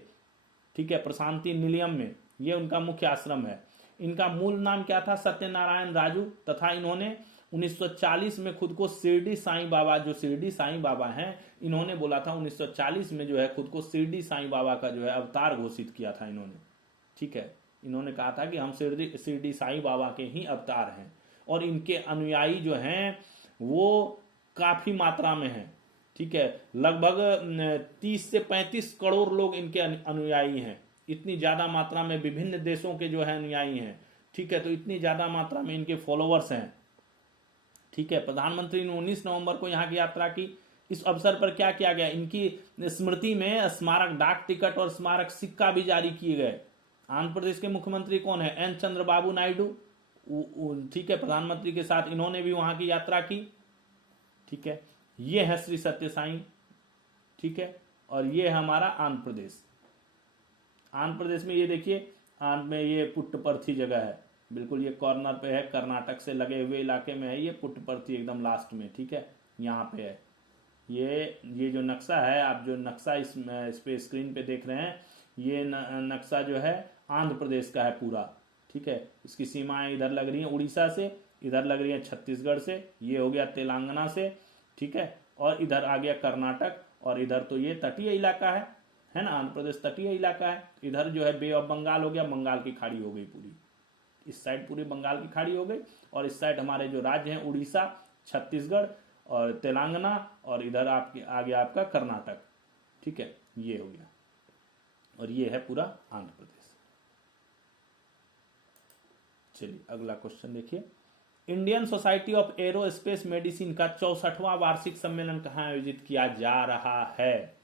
ठीक है, प्रशांति निलयम में ये उनका मुख्य आश्रम है। इनका मूल नाम क्या था? सत्यनारायण राजू। तथा इन्होंने 1940 में खुद को शिरडी साईं बाबा, जो शिरडी साईं बाबा हैं, इन्होंने बोला था 1940 में जो है खुद को शिरडी साईं बाबा का जो है अवतार घोषित किया था इन्होंने। ठीक है, इन्होंने कहा था कि हम शिरडी साईं बाबा के ही अवतार हैं, और इनके अनुयायी जो हैं वो काफी मात्रा में हैं। ठीक है, लगभग 30 से 35 करोड़ लोग इनके अनुयायी हैं। इतनी ज्यादा मात्रा में विभिन्न देशों के जो है अनुयायी हैं। ठीक है, तो इतनी ज्यादा मात्रा में इनके फॉलोअर्स हैं। ठीक है, प्रधानमंत्री ने 19 नवंबर को यहाँ की यात्रा की। इस अवसर पर क्या किया गया? इनकी स्मृति में स्मारक डाक टिकट और स्मारक सिक्का भी जारी किए गए। आंध्र प्रदेश के मुख्यमंत्री कौन है? एन चंद्रबाबू नायडू। ठीक है, प्रधानमंत्री के साथ इन्होंने भी वहां की यात्रा की। ठीक है, ये है श्री सत्य साईं। ठीक है, और ये है हमारा आंध्र प्रदेश। आंध्र प्रदेश में ये देखिए, आंध्र में ये पुट्टपर्थी जगह है, बिल्कुल ये कॉर्नर पे है, कर्नाटक से लगे हुए इलाके में है ये पुट्टपर्थी, एकदम लास्ट में। ठीक है, यहाँ पे है ये जो नक्शा है, आप जो नक्शा इस पे स्क्रीन पे देख रहे हैं, ये नक्शा जो है आंध्र प्रदेश का है पूरा। ठीक है, इसकी सीमाएं इधर लग रही हैं उड़ीसा से, इधर लग रही है छत्तीसगढ़ से, ये हो गया तेलंगाना से। ठीक है, और इधर आ गया कर्नाटक, और इधर तो ये तटीय इलाका है ना, आंध्र प्रदेश तटीय इलाका है। इधर जो है बे ऑफ बंगाल हो गया, बंगाल की खाड़ी हो गई पूरी, इस साइड पूरी बंगाल की खाड़ी हो गई, और इस साइड हमारे जो राज्य हैं उड़ीसा, छत्तीसगढ़ और तेलंगाना, और इधर आपके आ गया आपका कर्नाटक। ठीक है, ये हो गया, और ये है पूरा आंध्र प्रदेश। चलिए अगला क्वेश्चन देखिए, Indian society of aerospace medicine का 64वां वार्षिक सम्मेलन कहाँ आयोजित किया जा रहा है?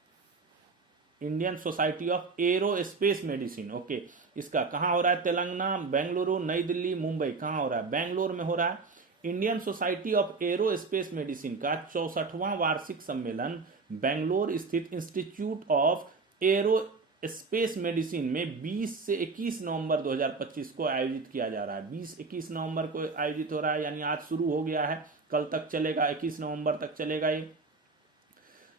Indian society of aerospace medicine, okay, इसका कहाँ हो रहा है? तेलंगाना, बेंगलुरु, नई दिल्ली, मुंबई। कहाँ हो रहा है? बेंगलोर में हो रहा है। Indian society of aerospace medicine का 64वां वार्षिक सम्मेलन बेंगलोर स्थित इंस्टीट्यूट ऑफ एरोस्पेस मेडिसिन में 20 से 21 नवंबर 2025 को आयोजित किया जा रहा है। 20-21 नवंबर को आयोजित हो रहा है, यानी आज शुरू हो गया है, कल तक चलेगा, 21 नवंबर तक चलेगा ये।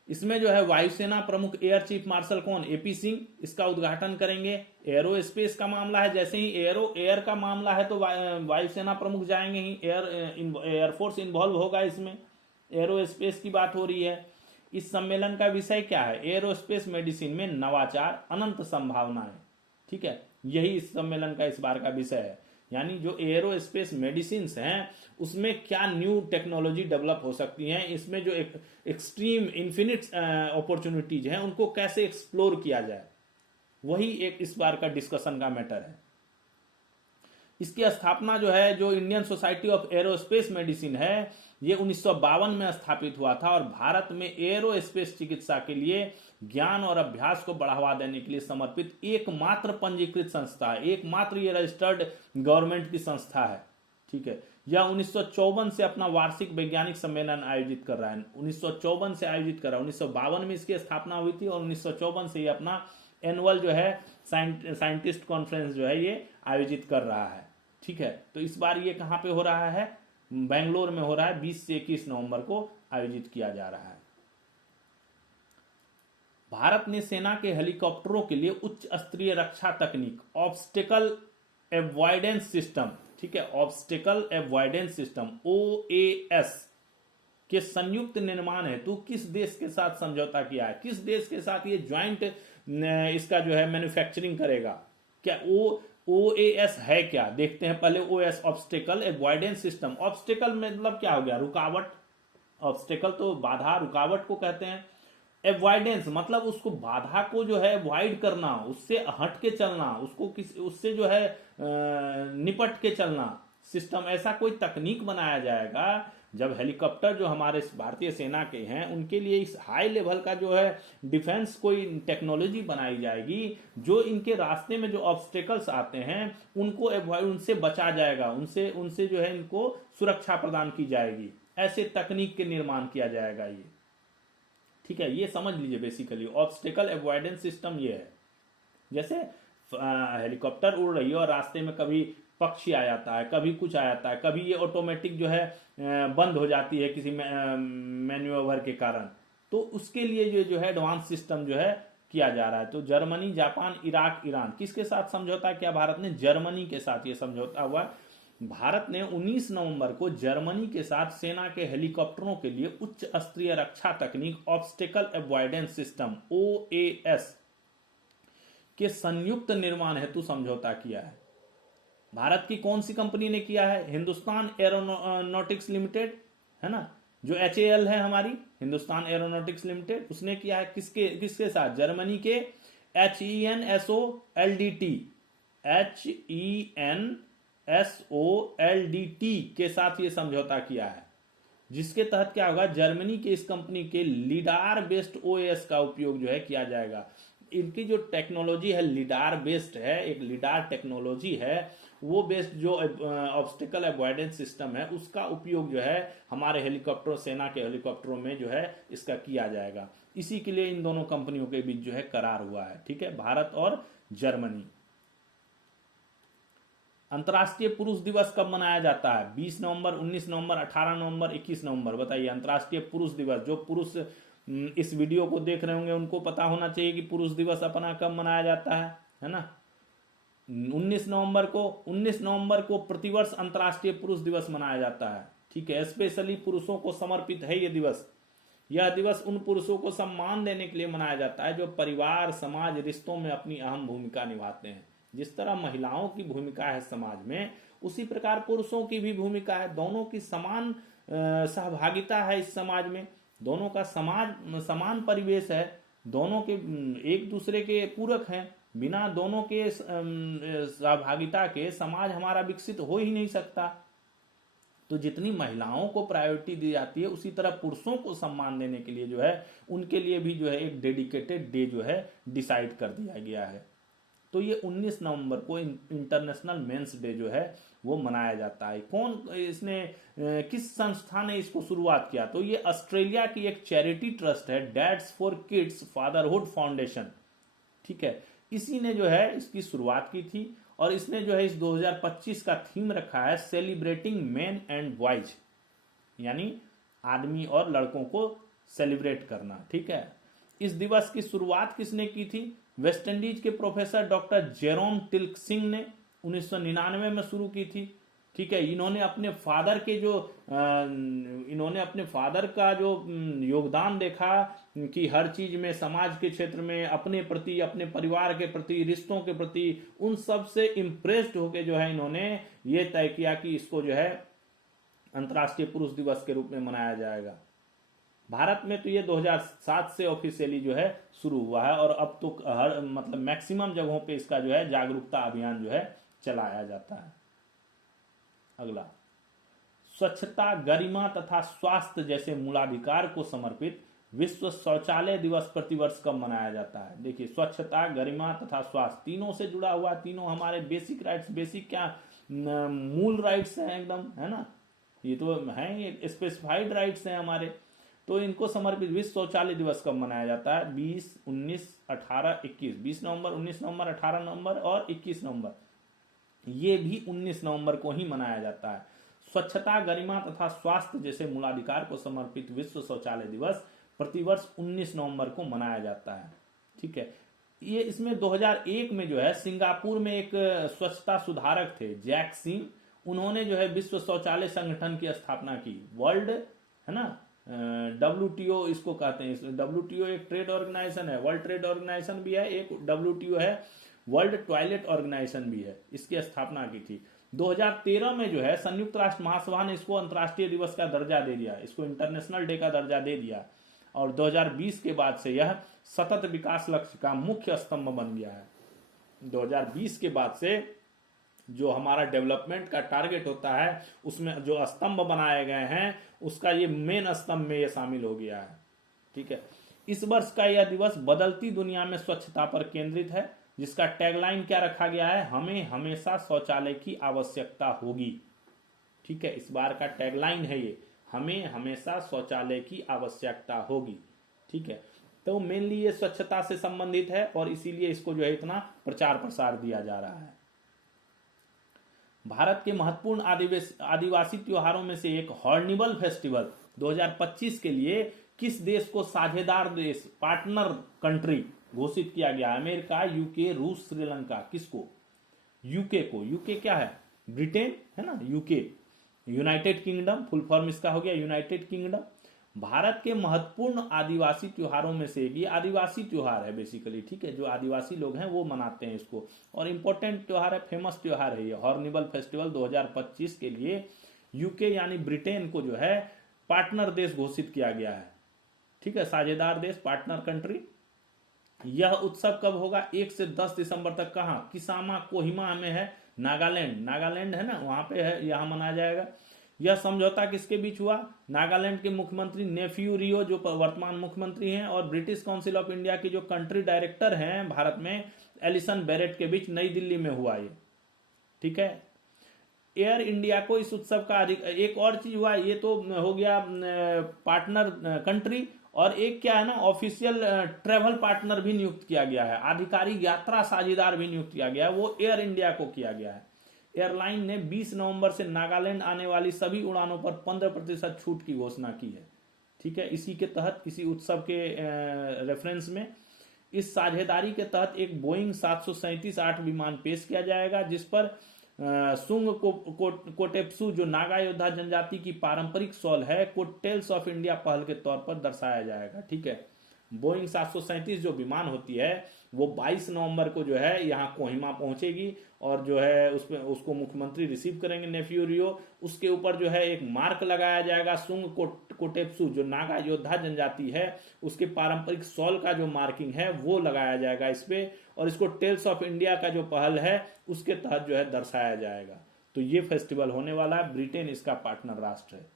इसमें जो है वायुसेना प्रमुख एयर चीफ मार्शल कौन? एपी सिंह इसका उद्घाटन करेंगे। एरोस्पेस का मामला है, जैसे ही एयर का मामला है तो वायुसेना प्रमुख जाएंगे ही, एयरफोर्स इन्वॉल्व होगा इसमें। एरोस्पेस की बात हो रही है। इस सम्मेलन का विषय क्या है? एरोस्पेस मेडिसिन में नवाचार, अनंत संभावनाएं। ठीक है, यही इस सम्मेलन का इस बार का विषय है, यानी जो एरोस्पेस मेडिसिन हैं उसमें क्या न्यू टेक्नोलॉजी डेवलप हो सकती हैं, इसमें जो एक्सट्रीम इन्फिनिट अपॉर्चुनिटीज हैं उनको कैसे एक्सप्लोर किया जाए, वही एक इस बार का डिस्कशन का मैटर है। इसकी स्थापना जो है, जो Indian society of aerospace medicine है, ये 1952 में स्थापित हुआ था, और भारत में एरोस्पेस चिकित्सा के लिए ज्ञान और अभ्यास को बढ़ावा देने के लिए समर्पित एकमात्र पंजीकृत संस्था है, एकमात्र ये रजिस्टर्ड गवर्नमेंट की संस्था है। ठीक है, यह 1954 से अपना वार्षिक वैज्ञानिक सम्मेलन आयोजित कर रहा है। 1954 से आयोजित कर रहा है, 1952 में इसकी स्थापना हुई थी, और 1954 से ये अपना एनुअल जो है साइंटिस्ट कॉन्फ्रेंस जो है ये आयोजित कर रहा है। ठीक है, तो इस बार ये कहाँ पे हो रहा है? बेंगलोर में हो रहा है, 20 से 21 नवंबर को आयोजित किया जा रहा है। भारत ने सेना के हेलीकॉप्टरों के लिए उच्च स्तरीय रक्षा तकनीक ऑब्स्टेकल एवॉइडेंस सिस्टम, ठीक है, ऑब्स्टेकल एवॉइडेंस सिस्टम OAS के संयुक्त निर्माण हेतु किस देश के साथ समझौता किया है, किस देश के साथ ये ज्वाइंट इसका जो है मैन्युफैक्चरिंग करेगा, क्या OAS है क्या, देखते हैं पहले। OS obstacle avoidance system, obstacle मतलब क्या हो गया, रुकावट, ऑब्स्टेकल तो बाधा रुकावट को कहते हैं। एवॉइडेंस मतलब उसको बाधा को जो है अवॉइड करना, उससे हट के चलना, उसको उससे जो है निपट के चलना सिस्टम। ऐसा कोई तकनीक बनाया जाएगा जब हेलीकॉप्टर जो हमारे भारतीय सेना के हैं उनके लिए इस हाई लेवल का जो है डिफेंस कोई टेक्नोलॉजी बनाई जाएगी जो इनके रास्ते में जो ऑब्स्टेकल्स आते हैं उनको उनसे बचा जाएगा, उनसे उनसे जो है इनको सुरक्षा प्रदान की जाएगी। ऐसे तकनीक के निर्माण किया जाएगा ये, ठीक है। ये समझ लीजिए बेसिकली ऑब्स्टेकल अवॉइडेंस सिस्टम ये है। जैसे हेलीकॉप्टर उड़ रही है और रास्ते में कभी पक्षी आ जाता है, कभी कुछ आ जाता है, कभी ये ऑटोमेटिक जो है बंद हो जाती है किसी मैन्यूवर के कारण, तो उसके लिए जो है एडवांस सिस्टम जो है किया जा रहा है। तो जर्मनी, जापान, इराक, ईरान किसके साथ समझौता किया भारत ने, जर्मनी के साथ ये समझौता हुआ। भारत ने 19 नवंबर को जर्मनी के साथ सेना के हेलीकॉप्टरों के लिए उच्च स्तरीय रक्षा तकनीक ऑब्स्टेकल अवॉइडेंस सिस्टम OAS के संयुक्त निर्माण हेतु समझौता किया है। भारत की कौन सी कंपनी ने किया है, हिंदुस्तान एरोनॉटिक्स लिमिटेड है ना, जो HAL है हमारी हिंदुस्तान एरोनॉटिक्स लिमिटेड, उसने किया है। किसके साथ, जर्मनी के HENSOLDT के साथ ये समझौता किया है, जिसके तहत क्या होगा, जर्मनी के इस कंपनी के लिडार बेस्ड OAS का उपयोग जो है किया जाएगा। इनकी जो टेक्नोलॉजी है लिडार बेस्ड है, एक लिडार टेक्नोलॉजी है, वो बेस्ड जो ऑब्स्टेकल अवॉइडेंस सिस्टम है उसका उपयोग जो है हमारे हेलीकॉप्टर, सेना के हेलीकॉप्टरों में जो है इसका किया जाएगा। इसी के लिए इन दोनों कंपनियों के बीच जो है करार हुआ है, ठीक है, भारत और जर्मनी। अंतर्राष्ट्रीय पुरुष दिवस कब मनाया जाता है, 20 नवंबर, 19 नवंबर, 18 नवंबर, 21 नवंबर, बताइए। अंतर्राष्ट्रीय पुरुष दिवस, जो पुरुष इस वीडियो को देख रहे होंगे उनको पता होना चाहिए कि पुरुष दिवस अपना कब मनाया जाता है ना। 19 नवंबर को प्रतिवर्ष अंतर्राष्ट्रीय पुरुष दिवस मनाया जाता है, ठीक है। स्पेशली पुरुषों को समर्पित है ये दिवस। यह दिवस उन पुरुषों को सम्मान देने के लिए मनाया जाता है जो परिवार, समाज, रिश्तों में अपनी अहम भूमिका निभाते हैं। जिस तरह महिलाओं की भूमिका है समाज में, उसी प्रकार पुरुषों की भी भूमिका है। दोनों की समान सहभागिता है इस समाज में, दोनों का समान परिवेश है, दोनों के एक दूसरे के पूरक हैं। बिना दोनों के सहभागिता के समाज हमारा विकसित हो ही नहीं सकता। तो जितनी महिलाओं को प्रायोरिटी दी जाती है उसी तरह पुरुषों को सम्मान देने के लिए जो है उनके लिए भी जो है एक डेडिकेटेड डे जो है डिसाइड कर दिया गया है। तो ये 19 नवंबर को इंटरनेशनल मेंस डे जो है वो मनाया जाता है। कौन इसने किस संस्था ने इसको शुरुआत किया, तो ये ऑस्ट्रेलिया की एक चैरिटी ट्रस्ट है, Dads for Kids Fatherhood Foundation, ठीक है। इसी ने जो है इसकी शुरुआत की थी और इसने जो है इस 2025 का थीम रखा है सेलिब्रेटिंग मेन एंड बॉयज, यानी आदमी और लड़कों को सेलिब्रेट करना, ठीक है। इस दिवस की शुरुआत किसने की थी, वेस्ट इंडीज के प्रोफेसर डॉक्टर जेरोम टिल्क सिंह ने 1999 में शुरू की थी, ठीक है। इन्होंने अपने फादर का जो योगदान देखा कि हर चीज में, समाज के क्षेत्र में, अपने प्रति, अपने परिवार के प्रति, रिश्तों के प्रति, उन सब से इम्प्रेस्ड होकर जो है इन्होंने ये तय किया कि इसको जो है अंतर्राष्ट्रीय पुरुष दिवस के रूप में मनाया जाएगा। भारत में तो ये 2007 से ऑफिशियली जो है शुरू हुआ है और अब तो हर मतलब मैक्सिमम जगहों पे इसका जो है जागरूकता अभियान जो है चलाया जाता है। अगला, स्वच्छता, गरिमा तथा स्वास्थ्य जैसे मूलाधिकार को समर्पित विश्व शौचालय दिवस प्रतिवर्ष कब मनाया जाता है। देखिए, स्वच्छता, गरिमा तथा स्वास्थ्य तीनों से जुड़ा हुआ, तीनों हमारे बेसिक राइट्स, बेसिक क्या मूल राइट्स हैं एकदम, है ना। ये तो हैं, ये स्पेसिफाइड राइट्स हैं हमारे। तो इनको समर्पित विश्व शौचालय दिवस कब मनाया जाता है, 20, 19, 18, 21, 20 नवंबर, 19 नवंबर, 18 नवंबर और 21 नवंबर, ये भी 19 नवंबर को ही मनाया जाता है। स्वच्छता, गरिमा तथा स्वास्थ्य जैसे मूलाधिकार को समर्पित विश्व शौचालय दिवस प्रतिवर्ष 19 नवंबर को मनाया जाता है, ठीक है। ये इसमें 2001 में जो है सिंगापुर में एक स्वच्छता सुधारक थे, जैक सिंह, उन्होंने जो है विश्व शौचालय संगठन की स्थापना की। वर्ल्ड है ना, WTO इसको कहते हैं। WTO एक ट्रेड ऑर्गेनाइजेशन है, वर्ल्ड ट्रेड ऑर्गेनाइजेशन भी है, एक WTO है, वर्ल्ड टॉयलेट ऑर्गेनाइजेशन भी है। इसकी स्थापना की थी। 2013 में जो है संयुक्त राष्ट्र महासभा ने इसको अंतर्राष्ट्रीय दिवस का दर्जा दे दिया, इसको इंटरनेशनल डे का दर्जा दे दिया। और 2020 के बाद से यह सतत विकास लक्ष्य का मुख्य स्तंभ बन गया है। 2020 के बाद से जो हमारा डेवलपमेंट का टारगेट होता है उसमें जो स्तंभ बनाए गए हैं उसका ये मेन स्तंभ में ये शामिल हो गया है। ठीक है, इस वर्ष का यह दिवस बदलती दुनिया में स्वच्छता पर केंद्रित है, जिसका टैगलाइन क्या रखा गया है, हमें हमेशा शौचालय की आवश्यकता होगी। ठीक है, इस बार का टैगलाइन है ये, हमें हमेशा शौचालय की आवश्यकता होगी। ठीक है, तो मेनली ये स्वच्छता से संबंधित है और इसीलिए इसको जो है इतना प्रचार प्रसार दिया जा रहा है। भारत के महत्वपूर्ण आदिवासी त्योहारों में से एक हॉर्निबल फेस्टिवल 2025 के लिए किस देश को साझेदार देश, पार्टनर कंट्री घोषित किया गया? अमेरिका, यूके, रूस, श्रीलंका। किसको? यूके को। यूके क्या है? ब्रिटेन है ना, UK, United kingdom, full form इसका हो गया यूनाइटेड किंगडम। भारत के महत्वपूर्ण आदिवासी त्योहारों में से ये आदिवासी त्योहार है बेसिकली। ठीक है, जो आदिवासी लोग हैं वो मनाते हैं इसको, और इंपॉर्टेंट त्योहार है, फेमस त्योहार है ये हॉर्निबल फेस्टिवल 2025 के लिए यूके यानी ब्रिटेन को जो है पार्टनर देश घोषित किया गया है। ठीक है, साझेदार देश, पार्टनर कंट्री। यह उत्सव कब होगा? 1 से 10 दिसंबर तक। कहाँ? किसामा कोहिमा में है, नागालैंड। नागालैंड है ना, वहां पे है, यहां मनाया जाएगा। यह समझौता किसके बीच हुआ? नागालैंड के मुख्यमंत्री नेफ्यू रियो जो वर्तमान मुख्यमंत्री हैं और ब्रिटिश काउंसिल ऑफ इंडिया की जो कंट्री डायरेक्टर हैं भारत में, एलिसन बेरेट के बीच नई दिल्ली में हुआ ये। ठीक है, एयर इंडिया को इस उत्सव का एक और चीज हुआ, ये तो हो गया पार्टनर कंट्री, और एक क्या है ना, ऑफिशियल ट्रेवल पार्टनर भी नियुक्त किया गया है, आधिकारिक यात्रा साझेदार भी नियुक्त किया गया है, वो एयर इंडिया को किया गया है। एयरलाइन ने 20 नवंबर से नागालैंड आने वाली सभी उड़ानों पर 15% छूट की घोषणा की है। ठीक है, इसी के तहत, इसी उत्सव के रेफरेंस में इस साझेदारी के तहत एक बोइंग 737-8 विमान पेश किया जाएगा, जिस पर सुंग कोटेप्सू जो नागा योद्धा जनजाति की पारंपरिक शॉल है को टेल्स ऑफ इंडिया पहल के तौर पर दर्शाया जाएगा। ठीक है, बोइंग 737 जो विमान होती है वो 22 नवंबर को जो है यहाँ कोहिमा पहुंचेगी और जो है उसमें उसको मुख्यमंत्री रिसीव करेंगे नेफ्यू रियो। उसके ऊपर जो है एक मार्क लगाया जाएगा, सुंग कोटेप्सू जो नागा योद्धा जनजाति है उसके पारंपरिक शॉल का जो मार्किंग है वो लगाया जाएगा इस पे, और इसको टेल्स ऑफ इंडिया का जो पहल है उसके तहत जो है दर्शाया जाएगा। तो ये फेस्टिवल होने वाला है, ब्रिटेन इसका पार्टनर राष्ट्र है।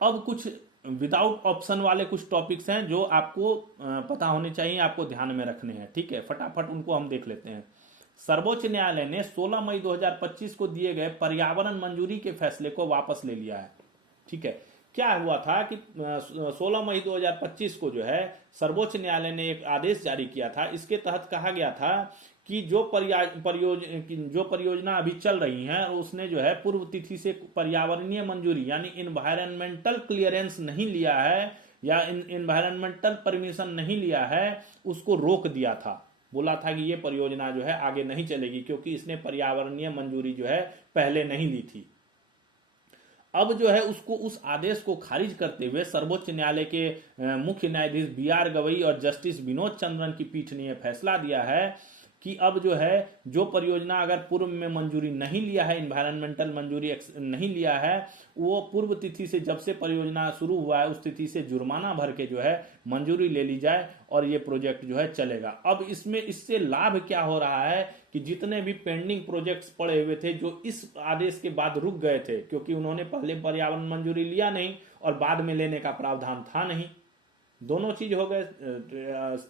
अब कुछ विदाउट ऑप्शन वाले कुछ टॉपिक्स हैं जो आपको पता होने चाहिए, आपको ध्यान में रखने हैं। ठीक है, फटाफट उनको हम देख लेते हैं। सर्वोच्च न्यायालय ने 16 मई 2025 को दिए गए पर्यावरण मंजूरी के फैसले को वापस ले लिया है। ठीक है, क्या हुआ था कि 16 मई 2025 को जो है सर्वोच्च न्यायालय ने एक आदेश जारी किया था। इसके तहत कहा गया था कि जो परियोजना अभी चल रही है उसने जो है पूर्व तिथि से पर्यावरणीय मंजूरी यानी इन्वायरमेंटल क्लियरेंस नहीं लिया है या इन्वायरमेंटल परमिशन नहीं लिया है, उसको रोक दिया था। बोला था कि ये परियोजना जो है आगे नहीं चलेगी क्योंकि इसने पर्यावरणीय मंजूरी जो है पहले नहीं ली थी। अब जो है उसको, उस आदेश को खारिज करते हुए सर्वोच्च न्यायालय के मुख्य न्यायाधीश BR गवई और जस्टिस विनोद चंद्रन की पीठ ने यह फैसला दिया है कि अब जो है जो परियोजना अगर पूर्व में मंजूरी नहीं लिया है, इन्वायरमेंटल मंजूरी नहीं लिया है, वो पूर्व तिथि से जब से परियोजना शुरू हुआ है उस तिथि से जुर्माना भर के जो है मंजूरी ले ली जाए और ये प्रोजेक्ट जो है चलेगा। अब इसमें इससे लाभ क्या हो रहा है कि जितने भी पेंडिंग प्रोजेक्ट्स पड़े हुए थे जो इस आदेश के बाद रुक गए थे क्योंकि उन्होंने पहले पर्यावरण मंजूरी लिया नहीं और बाद में लेने का प्रावधान था नहीं, दोनों चीज हो गए।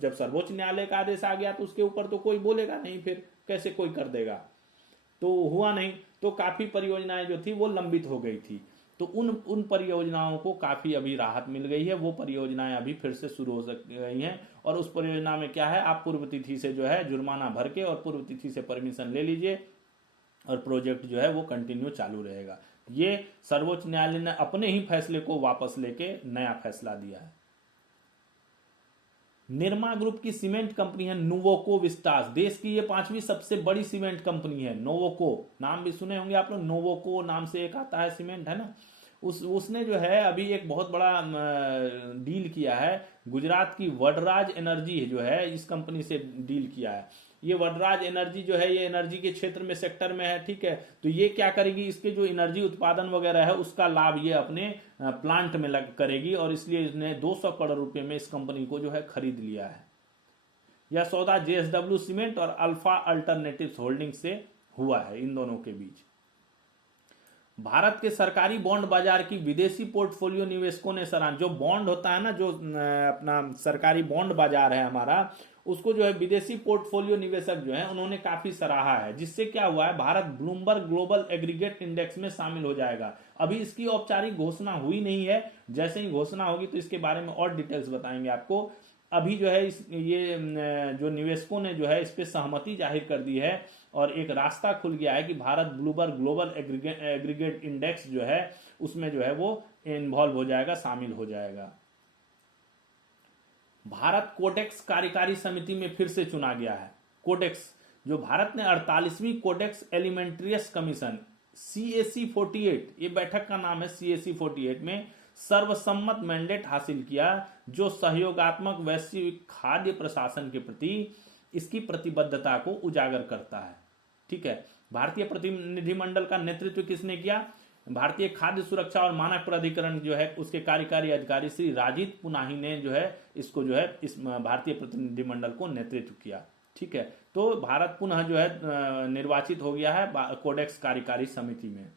जब सर्वोच्च न्यायालय का आदेश आ गया तो उसके ऊपर तो कोई बोलेगा नहीं, फिर कैसे कोई कर देगा, तो हुआ नहीं। तो काफी परियोजनाएं जो थी वो लंबित हो गई थी, तो उन परियोजनाओं को काफी अभी राहत मिल गई है। वो परियोजनाएं अभी फिर से शुरू हो गई हैं और उस परियोजना में क्या है, आप पूर्व तिथि से जो है जुर्माना भर के और पूर्व तिथि से परमिशन ले लीजिए और प्रोजेक्ट जो है वो कंटिन्यू चालू रहेगा। ये सर्वोच्च न्यायालय ने अपने ही फैसले को वापस लेके नया फैसला दिया है। निरमा ग्रुप की सीमेंट कंपनी है नोवोको विस्टास, देश की ये 5वीं सबसे बड़ी सीमेंट कंपनी है। नोवोको नाम भी सुने होंगे आप लोग, नोवोको नाम से एक आता है सीमेंट, है ना। उसने जो है अभी एक बहुत बड़ा डील किया है, गुजरात की वडराज एनर्जी जो है इस कंपनी से डील किया है। ये वडराज एनर्जी जो है ये एनर्जी के क्षेत्र में सेक्टर में है, ठीक है। तो ये क्या करेगी, इसके जो एनर्जी उत्पादन वगैरह है उसका लाभ ये अपने प्लांट में करेगी, और इसलिए इसने 200 करोड़ रुपए में इस कंपनी को जो है खरीद लिया है। यह सौदा जेएसडब्ल्यू सीमेंट और अल्फा अल्टरनेटिव्स होल्डिंग से हुआ है, इन दोनों के बीच। भारत के सरकारी बॉन्ड बाजार की विदेशी पोर्टफोलियो निवेशकों ने सराहना, जो बॉन्ड होता है ना, जो अपना सरकारी बॉन्ड बाजार है हमारा, उसको जो है विदेशी पोर्टफोलियो निवेशक जो है उन्होंने काफी सराहा है, जिससे क्या हुआ है, Bharat Bloomberg global aggregate index में शामिल हो जाएगा। अभी इसकी औपचारिक घोषणा हुई नहीं है, जैसे ही घोषणा होगी तो इसके बारे में और डिटेल्स बताएंगे आपको। अभी जो है ये जो निवेशकों ने जो है इस पे सहमति जाहिर कर दी है, और एक रास्ता खुल गया है कि Bharat Bloomberg global aggregate index जो है उसमें जो है वो इन्वॉल्व हो जाएगा, शामिल हो जाएगा। भारत कोडेक्स कार्यकारी समिति में फिर से चुना गया है। कोडेक्स जो भारत ने 48वीं कोडेक्स एलिमेंट्रियस कमीशन CAC 48, ये बैठक का नाम है CAC 48 में सर्वसम्मत मैंडेट हासिल किया, जो सहयोगात्मक वैश्विक खाद्य प्रशासन के प्रति इसकी प्रतिबद्धता को उजागर करता है, ठीक है। भारतीय प्रतिनिधिमंडल का नेतृत्व किसने किया, भारतीय खाद्य सुरक्षा और मानक प्राधिकरण जो है उसके कार्यकारी अधिकारी श्री राजीत पुनाही ने जो है इसको जो है इस भारतीय प्रतिनिधिमंडल को नेतृत्व किया, ठीक है। तो भारत पुनः जो है निर्वाचित हो गया है कोडेक्स कार्यकारी समिति में।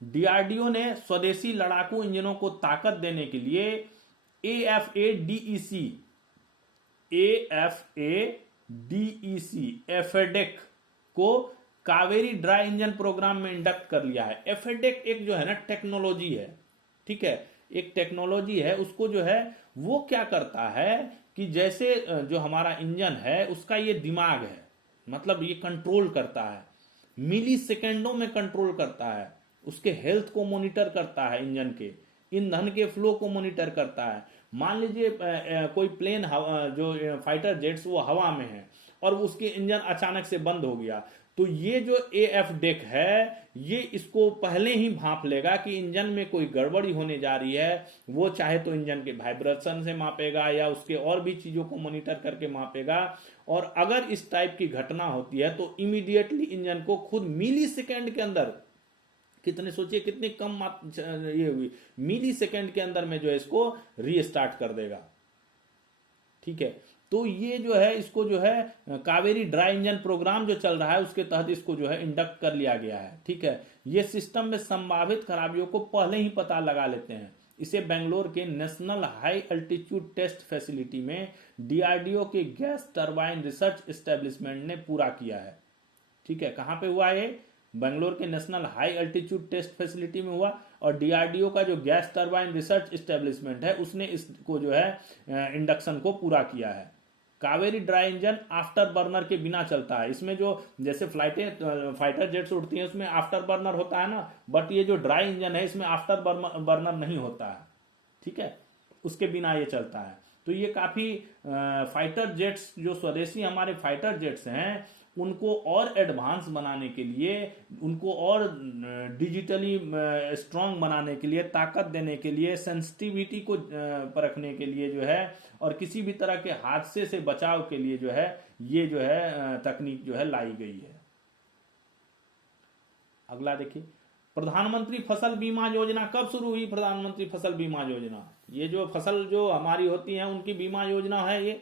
डीआरडीओ ने स्वदेशी लड़ाकू इंजनों को ताकत देने के लिए एफेडेक को कावेरी ड्राई इंजन प्रोग्राम में इंडक्ट कर लिया है। एफेडेक एक जो है ना टेक्नोलॉजी है, ठीक है, एक टेक्नोलॉजी है। उसको जो है वो क्या करता है कि जैसे जो हमारा इंजन है उसका ये दिमाग है, मतलब ये कंट्रोल करता है, मिली सेकेंडों में कंट्रोल करता है, उसके हेल्थ को मॉनिटर करता है, इंजन के ईंधन के फ्लो को मॉनिटर करता है। मान लीजिए कोई प्लेन जो फाइटर जेट्स वो हवा में है और उसके इंजन अचानक से बंद हो गया, तो ये जो एफडेक है ये इसको पहले ही भांप लेगा कि इंजन में कोई गड़बड़ी होने जा रही है। वो चाहे तो इंजन के वाइब्रेशन से मापेगा या उसके और भी चीजों को मॉनिटर करके मापेगा, और अगर इस टाइप की घटना होती है तो इमीडिएटली इंजन को खुद मिली सेकेंड के अंदर, कितने सोचिए कितनी कम ये हुई, मिली सेकेंड के अंदर में जो है इसको रीस्टार्ट कर देगा, ठीक है। तो ये जो है इसको जो है कावेरी ड्राई इंजन प्रोग्राम जो चल रहा है उसके तहत इसको जो है इंडक्ट कर लिया गया है, ठीक है। ये सिस्टम में संभावित खराबियों को पहले ही पता लगा लेते हैं। इसे बेंगलोर के national high altitude test facility में डीआरडीओ के गैस टरबाइन रिसर्च एस्टेब्लिशमेंट ने पूरा किया है, ठीक है। कहां पे हुआ ये, बेंगलोर के national high altitude test facility में हुआ, और डीआरडीओ का जो गैस टरबाइन रिसर्च एस्टेब्लिशमेंट है उसने इसको जो है इंडक्शन को पूरा किया है। Kaveri dry engine after burner के बिना चलता है। इसमें जो जैसे फाइटर जेट्स उड़ती हैं उसमें आफ्टर बर्नर होता है ना, बट ये जो ड्राई इंजन है इसमें आफ्टर बर्नर नहीं होता है, ठीक है, उसके बिना ये चलता है। तो ये काफी फाइटर जेट्स जो स्वदेशी हमारे फाइटर जेट्स हैं उनको और एडवांस बनाने के लिए, उनको और डिजिटली स्ट्रांग बनाने के लिए, ताकत देने के लिए, सेंसिटिविटी को परखने के लिए जो है, और किसी भी तरह के हादसे से बचाव के लिए जो है ये जो है तकनीक जो है लाई गई है। अगला देखिए, प्रधानमंत्री फसल बीमा योजना कब शुरू हुई। प्रधानमंत्री फसल बीमा योजना, ये जो फसल जो हमारी होती है उनकी बीमा योजना है, ये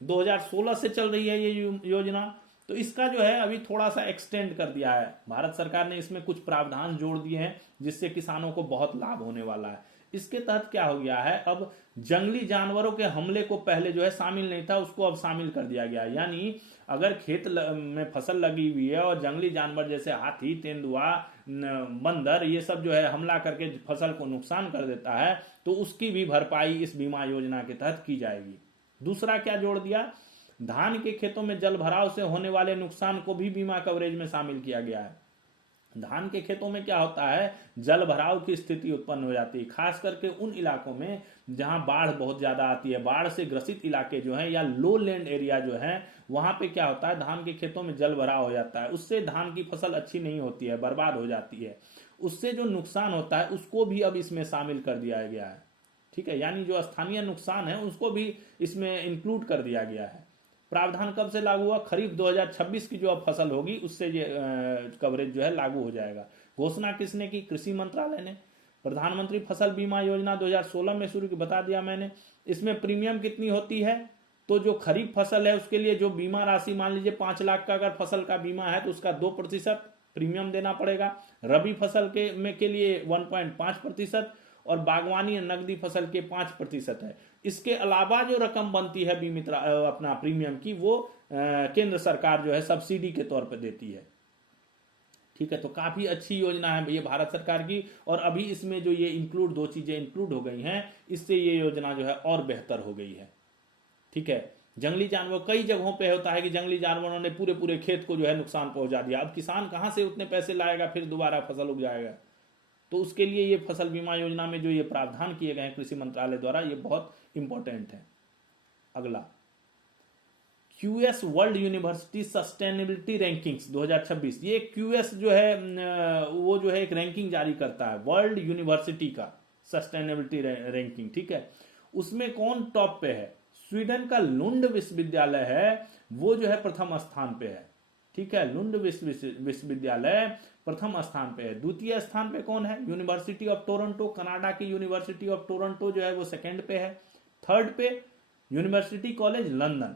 2016 से चल रही है ये योजना। तो इसका जो है अभी थोड़ा सा एक्सटेंड कर दिया है भारत सरकार ने, इसमें कुछ प्रावधान जोड़ दिए हैं जिससे किसानों को बहुत लाभ होने वाला है। इसके तहत क्या हो गया है, अब जंगली जानवरों के हमले को पहले जो है शामिल नहीं था उसको अब शामिल कर दिया गया। यानी अगर खेत में फसल लगी हुई है और जंगली जानवर जैसे हाथी, तेंदुआ, बंदर ये सब जो है हमला करके फसल को नुकसान कर देता है तो उसकी भी भरपाई इस बीमा योजना के तहत की जाएगी। दूसरा क्या जोड़ दिया, धान के खेतों में जल भराव से होने वाले नुकसान को भी बीमा कवरेज में शामिल किया गया है। धान के खेतों में क्या होता है, जल भराव की स्थिति उत्पन्न हो जाती है, खास करके उन इलाकों में जहां बाढ़ बहुत ज्यादा आती है। बाढ़ से ग्रसित इलाके जो हैं या लो लैंड एरिया जो है, वहां पे क्या होता है, धान के खेतों में जल भराव हो जाता है, उससे धान की फसल अच्छी नहीं होती है, बर्बाद हो जाती है। उससे जो नुकसान होता है उसको भी अब इसमें शामिल कर दिया गया है। ठीक है, यानी जो स्थानीय नुकसान है उसको भी इसमें इंक्लूड कर दिया गया है। प्रावधान कब से लागू हुआ, खरीफ 2026 की जो अब फसल होगी उससे ये कवरेज जो है लागू हो जाएगा। घोषणा किसने की, कृषि मंत्रालय ने। प्रधानमंत्री फसल बीमा योजना 2016 में शुरू की, बता दिया मैंने। इसमें प्रीमियम कितनी होती है, तो जो खरीफ फसल है उसके लिए जो बीमा राशि, मान लीजिए 5 लाख का अगर फसल का बीमा है तो उसका 2% प्रीमियम देना पड़ेगा। रबी फसल के लिए 1.5% और बागवानी या नकदी फसल के 5% है। इसके अलावा जो रकम बनती है बीमित अपना प्रीमियम की, वो केंद्र सरकार जो है सब्सिडी के तौर पर देती है। ठीक है, तो काफी अच्छी योजना है ये भारत सरकार की, और अभी इसमें जो ये दो चीजें इंक्लूड हो गई हैं, इससे ये योजना जो है और बेहतर हो गई है। ठीक है, जंगली जानवर, कई जगहों पे होता है कि जंगली जानवरों ने पूरे पूरे खेत को जो है नुकसान पहुंचा दिया। अब किसान कहां से उतने पैसे लाएगा, फिर दोबारा फसल उग जाएगा। तो उसके लिए ये फसल बीमा योजना में जो ये प्रावधान किए गए हैं कृषि मंत्रालय द्वारा, ये बहुत इंपॉर्टेंट है। अगला, QS world university sustainability rankings 2026। ये क्यूएस जो है वो जो है एक रैंकिंग जारी करता है वर्ल्ड यूनिवर्सिटी का सस्टेनेबिलिटी रैंकिंग। ठीक है, उसमें कौन टॉप पे है, स्वीडन का लुंड विश्वविद्यालय है, वो जो है प्रथम स्थान पे है। ठीक है, लुंड विश्वविद्यालय प्रथम स्थान पे है। द्वितीय स्थान पे कौन है, यूनिवर्सिटी ऑफ टोरंटो, कनाडा की यूनिवर्सिटी ऑफ टोरंटो जो है वो सेकंड पे है। थर्ड पे यूनिवर्सिटी कॉलेज लंदन।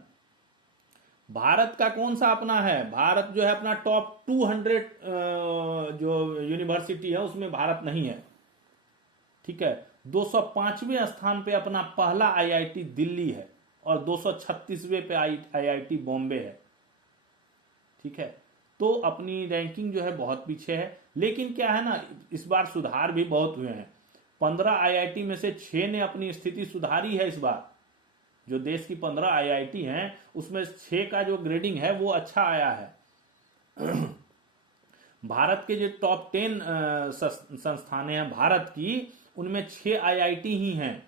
भारत का कौन सा अपना है, भारत जो है अपना टॉप 200 जो यूनिवर्सिटी है उसमें भारत नहीं है। ठीक है, 205वें स्थान पे अपना पहला आईआईटी दिल्ली है और 236वें पे आईआईटी बॉम्बे है। ठीक है, तो अपनी रैंकिंग जो है बहुत पीछे है, लेकिन क्या है ना, इस बार सुधार भी बहुत हुए हैं। 15 आईआईटी में से 6 ने अपनी स्थिति सुधारी है। इस बार जो देश की 15 आईआईटी हैं उसमें 6 का जो ग्रेडिंग है वो अच्छा आया है। भारत के जो टॉप 10 संस्थानें हैं भारत की, उनमें 6 आईआईटी ही हैं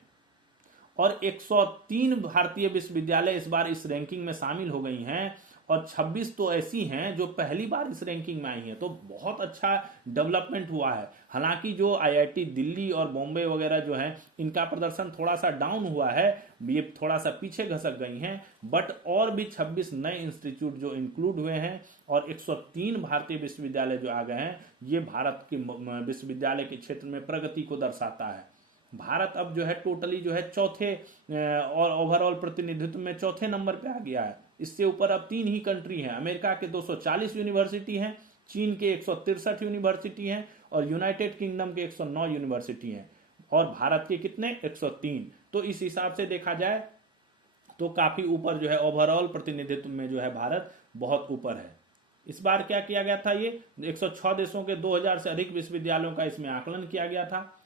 और 103 भारतीय विश्वविद्यालय इस बार इस रैंकिंग में शामिल हो गई हैं और 26 तो ऐसी हैं जो पहली बार इस रैंकिंग में आई हैं। तो बहुत अच्छा डेवलपमेंट हुआ है। हालांकि जो आईआईटी दिल्ली और बॉम्बे वगैरह जो हैं इनका प्रदर्शन थोड़ा सा डाउन हुआ है, ये थोड़ा सा पीछे घसक गई हैं, बट और भी 26 नए इंस्टीट्यूट जो इंक्लूड हुए हैं और 103 भारतीय विश्वविद्यालय जो आ गए हैं, ये भारत के विश्वविद्यालय के क्षेत्र में प्रगति को दर्शाता है। भारत अब जो है टोटली जो है चौथे और ओवरऑल प्रतिनिधित्व में चौथे नंबर पे आ गया है। इससे ऊपर अब 3 ही कंट्री हैं। अमेरिका के 240 यूनिवर्सिटी हैं, चीन के 163 यूनिवर्सिटी हैं और यूनाइटेड किंगडम के 109 यूनिवर्सिटी हैं और भारत के कितने, 103। तो इस हिसाब से देखा जाए तो काफी ऊपर जो है ओवरऑल प्रतिनिधित्व में जो है भारत बहुत ऊपर है। इस बार क्या किया गया था, ये 106 देशों के 2000 से अधिक विश्वविद्यालयों का इसमें आकलन किया गया था।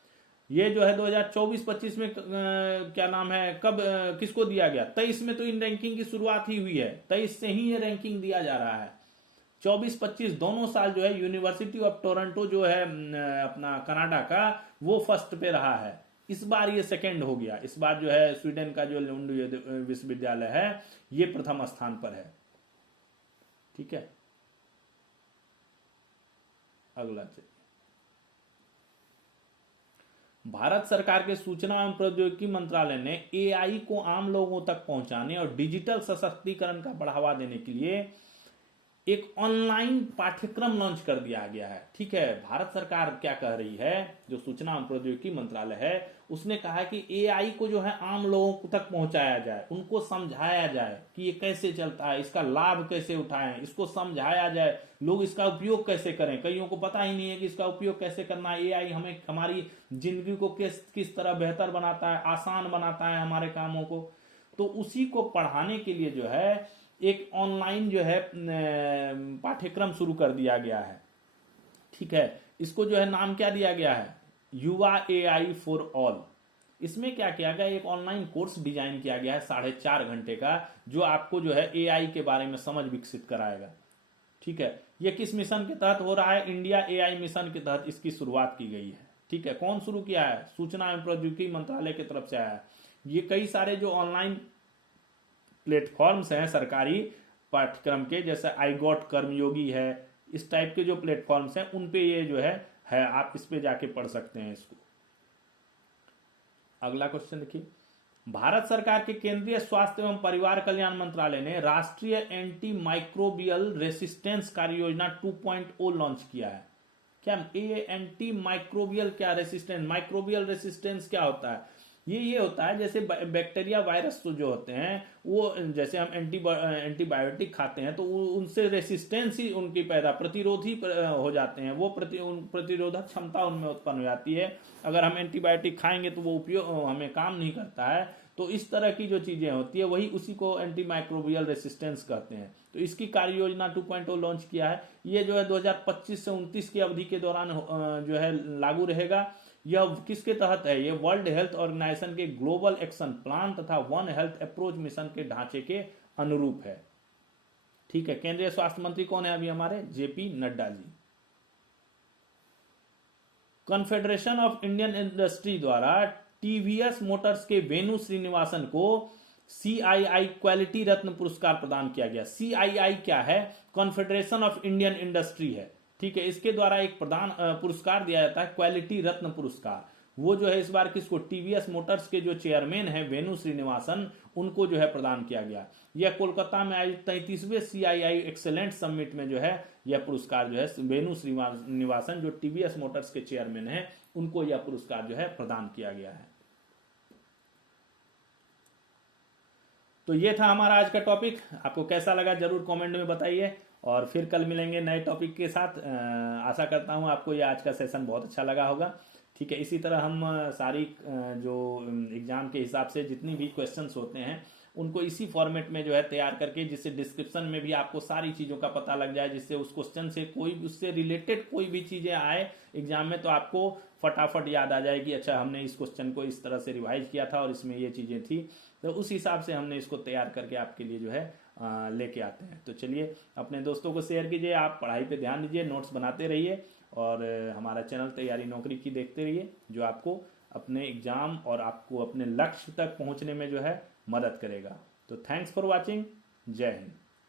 ये जो है 2024-25 में क्या नाम है, कब किसको दिया गया, 23 में तो इन रैंकिंग की शुरुआत ही हुई है, 23 से ही ये रैंकिंग दिया जा रहा है। 24-25 दोनों साल जो है यूनिवर्सिटी ऑफ टोरंटो जो है अपना कनाडा का, वो फर्स्ट पे रहा है। इस बार ये सेकंड हो गया। इस बार जो है स्वीडन का जो लुंड विश्वविद्यालय है ये प्रथम स्थान पर है। ठीक है, अगला चलिए, भारत सरकार के सूचना एवं प्रौद्योगिकी मंत्रालय ने एआई को आम लोगों तक पहुंचाने और डिजिटल सशक्तिकरण का बढ़ावा देने के लिए एक ऑनलाइन पाठ्यक्रम लॉन्च कर दिया गया है। ठीक है, भारत सरकार क्या कह रही है, जो सूचना एवं प्रौद्योगिकी मंत्रालय है उसने कहा है कि एआई को जो है आम लोगों तक पहुंचाया जाए, उनको समझाया जाए कि ये कैसे चलता है, इसका लाभ कैसे उठाएं, इसको समझाया जाए, लोग इसका उपयोग कैसे करें। कईयों को पता ही नहीं है कि इसका उपयोग कैसे करना है। एआई हमें हमारी जिंदगी को किस तरह बेहतर बनाता है, आसान बनाता है हमारे कामों को। तो उसी को पढ़ाने के लिए जो है एक ऑनलाइन जो है पाठ्यक्रम शुरू कर दिया गया है। ठीक है, इसको जो है नाम क्या दिया गया है, युवा एआई फॉर ऑल। इसमें क्या किया गया, एक ऑनलाइन कोर्स डिजाइन किया गया है 4.5 घंटे का, जो आपको जो है एआई के बारे में समझ विकसित कराएगा। ठीक है, ये किस मिशन के तहत हो रहा है? इंडिया एआई मिशन के तहत इसकी शुरुआत की गई है। ठीक है, कौन शुरू किया है? सूचना एवं प्रौद्योगिकी मंत्रालय की तरफ से आया है। ये कई सारे जो ऑनलाइन प्लेटफॉर्म्स हैं सरकारी पाठ्यक्रम के, जैसे आई गॉट कर्मयोगी है, इस टाइप के जो प्लेटफॉर्म्स हैं उन पे ये जो है आप इस पे जाके पढ़ सकते हैं इसको। अगला क्वेश्चन देखिए, भारत सरकार के केंद्रीय स्वास्थ्य एवं परिवार कल्याण मंत्रालय ने राष्ट्रीय एंटी माइक्रोबियल रेसिस्टेंस कार्य योजना 2.0 लॉन्च किया है। क्या ये एंटी माइक्रोबियल क्या रेसिस्टेंस, माइक्रोबियल रेसिस्टेंस क्या होता है? ये होता है जैसे बैक्टीरिया वायरस तो जो होते हैं वो, जैसे हम एंटीबायोटिक खाते हैं तो उनसे रेसिस्टेंस ही उनकी प्रतिरोधी हो जाते हैं, वो प्रतिरोधक क्षमता उनमें उत्पन्न हो जाती है। अगर हम एंटीबायोटिक खाएंगे तो वो उपयोग हमें काम नहीं करता है। तो इस तरह की जो चीजें होती है वही उसी को एंटी माइक्रोबियल रेसिस्टेंस कहते हैं। तो इसकी कार्य योजना 2.0 लॉन्च किया है। ये जो है 2025 से 29 की अवधि के दौरान जो है लागू रहेगा। यह किसके तहत है? ये वर्ल्ड हेल्थ ऑर्गेनाइजेशन के ग्लोबल एक्शन प्लान तथा वन हेल्थ अप्रोच मिशन के ढांचे के अनुरूप है। ठीक है, केंद्रीय स्वास्थ्य मंत्री कौन है अभी हमारे? JP Nadda ji. Confederation of Indian industry द्वारा टीवीएस मोटर्स के वेणु श्रीनिवासन को सीआईआई क्वालिटी रत्न पुरस्कार प्रदान किया गया। सीआईआई क्या है? कॉन्फेडरेशन ऑफ इंडियन इंडस्ट्री है। ठीक है, इसके द्वारा एक पुरस्कार दिया जाता है, क्वालिटी रत्न पुरस्कार। वो जो है इस बार किसको? टीवीएस मोटर्स के जो चेयरमैन है वेणु श्रीनिवासन, उनको जो है प्रदान किया गया। यह कोलकाता में आयोजित 33वें सीआईआई एक्सेलेंट समिट में जो है यह पुरस्कार जो है वेणु श्रीनिवासन जो टीवीएस मोटर्स के चेयरमैन है उनको यह पुरस्कार जो है प्रदान किया गया है। तो ये था हमारा आज का टॉपिक। आपको कैसा लगा जरूर कमेंट में बताइए, और फिर कल मिलेंगे नए टॉपिक के साथ। आशा करता हूँ आपको ये आज का सेशन बहुत अच्छा लगा होगा। ठीक है, इसी तरह हम सारी जो एग्जाम के हिसाब से जितनी भी क्वेश्चंस होते हैं उनको इसी फॉर्मेट में जो है तैयार करके, जिससे डिस्क्रिप्शन में भी आपको सारी चीज़ों का पता लग जाए, जिससे उस क्वेश्चन से कोई उससे रिलेटेड कोई भी चीज़ें आए एग्जाम में तो आपको फटाफट याद आ जाएगी, अच्छा हमने इस क्वेश्चन को इस तरह से रिवाइज किया था और इसमें ये चीज़ें थी। तो उस हिसाब से हमने इसको तैयार करके आपके लिए जो है लेके आते हैं। तो चलिए अपने दोस्तों को शेयर कीजिए, आप पढ़ाई पे ध्यान दीजिए, नोट्स बनाते रहिए, और हमारा चैनल तैयारी नौकरी की देखते रहिए, जो आपको अपने एग्जाम और आपको अपने लक्ष्य तक पहुंचने में जो है मदद करेगा। तो थैंक्स फॉर वॉचिंग। जय हिंद।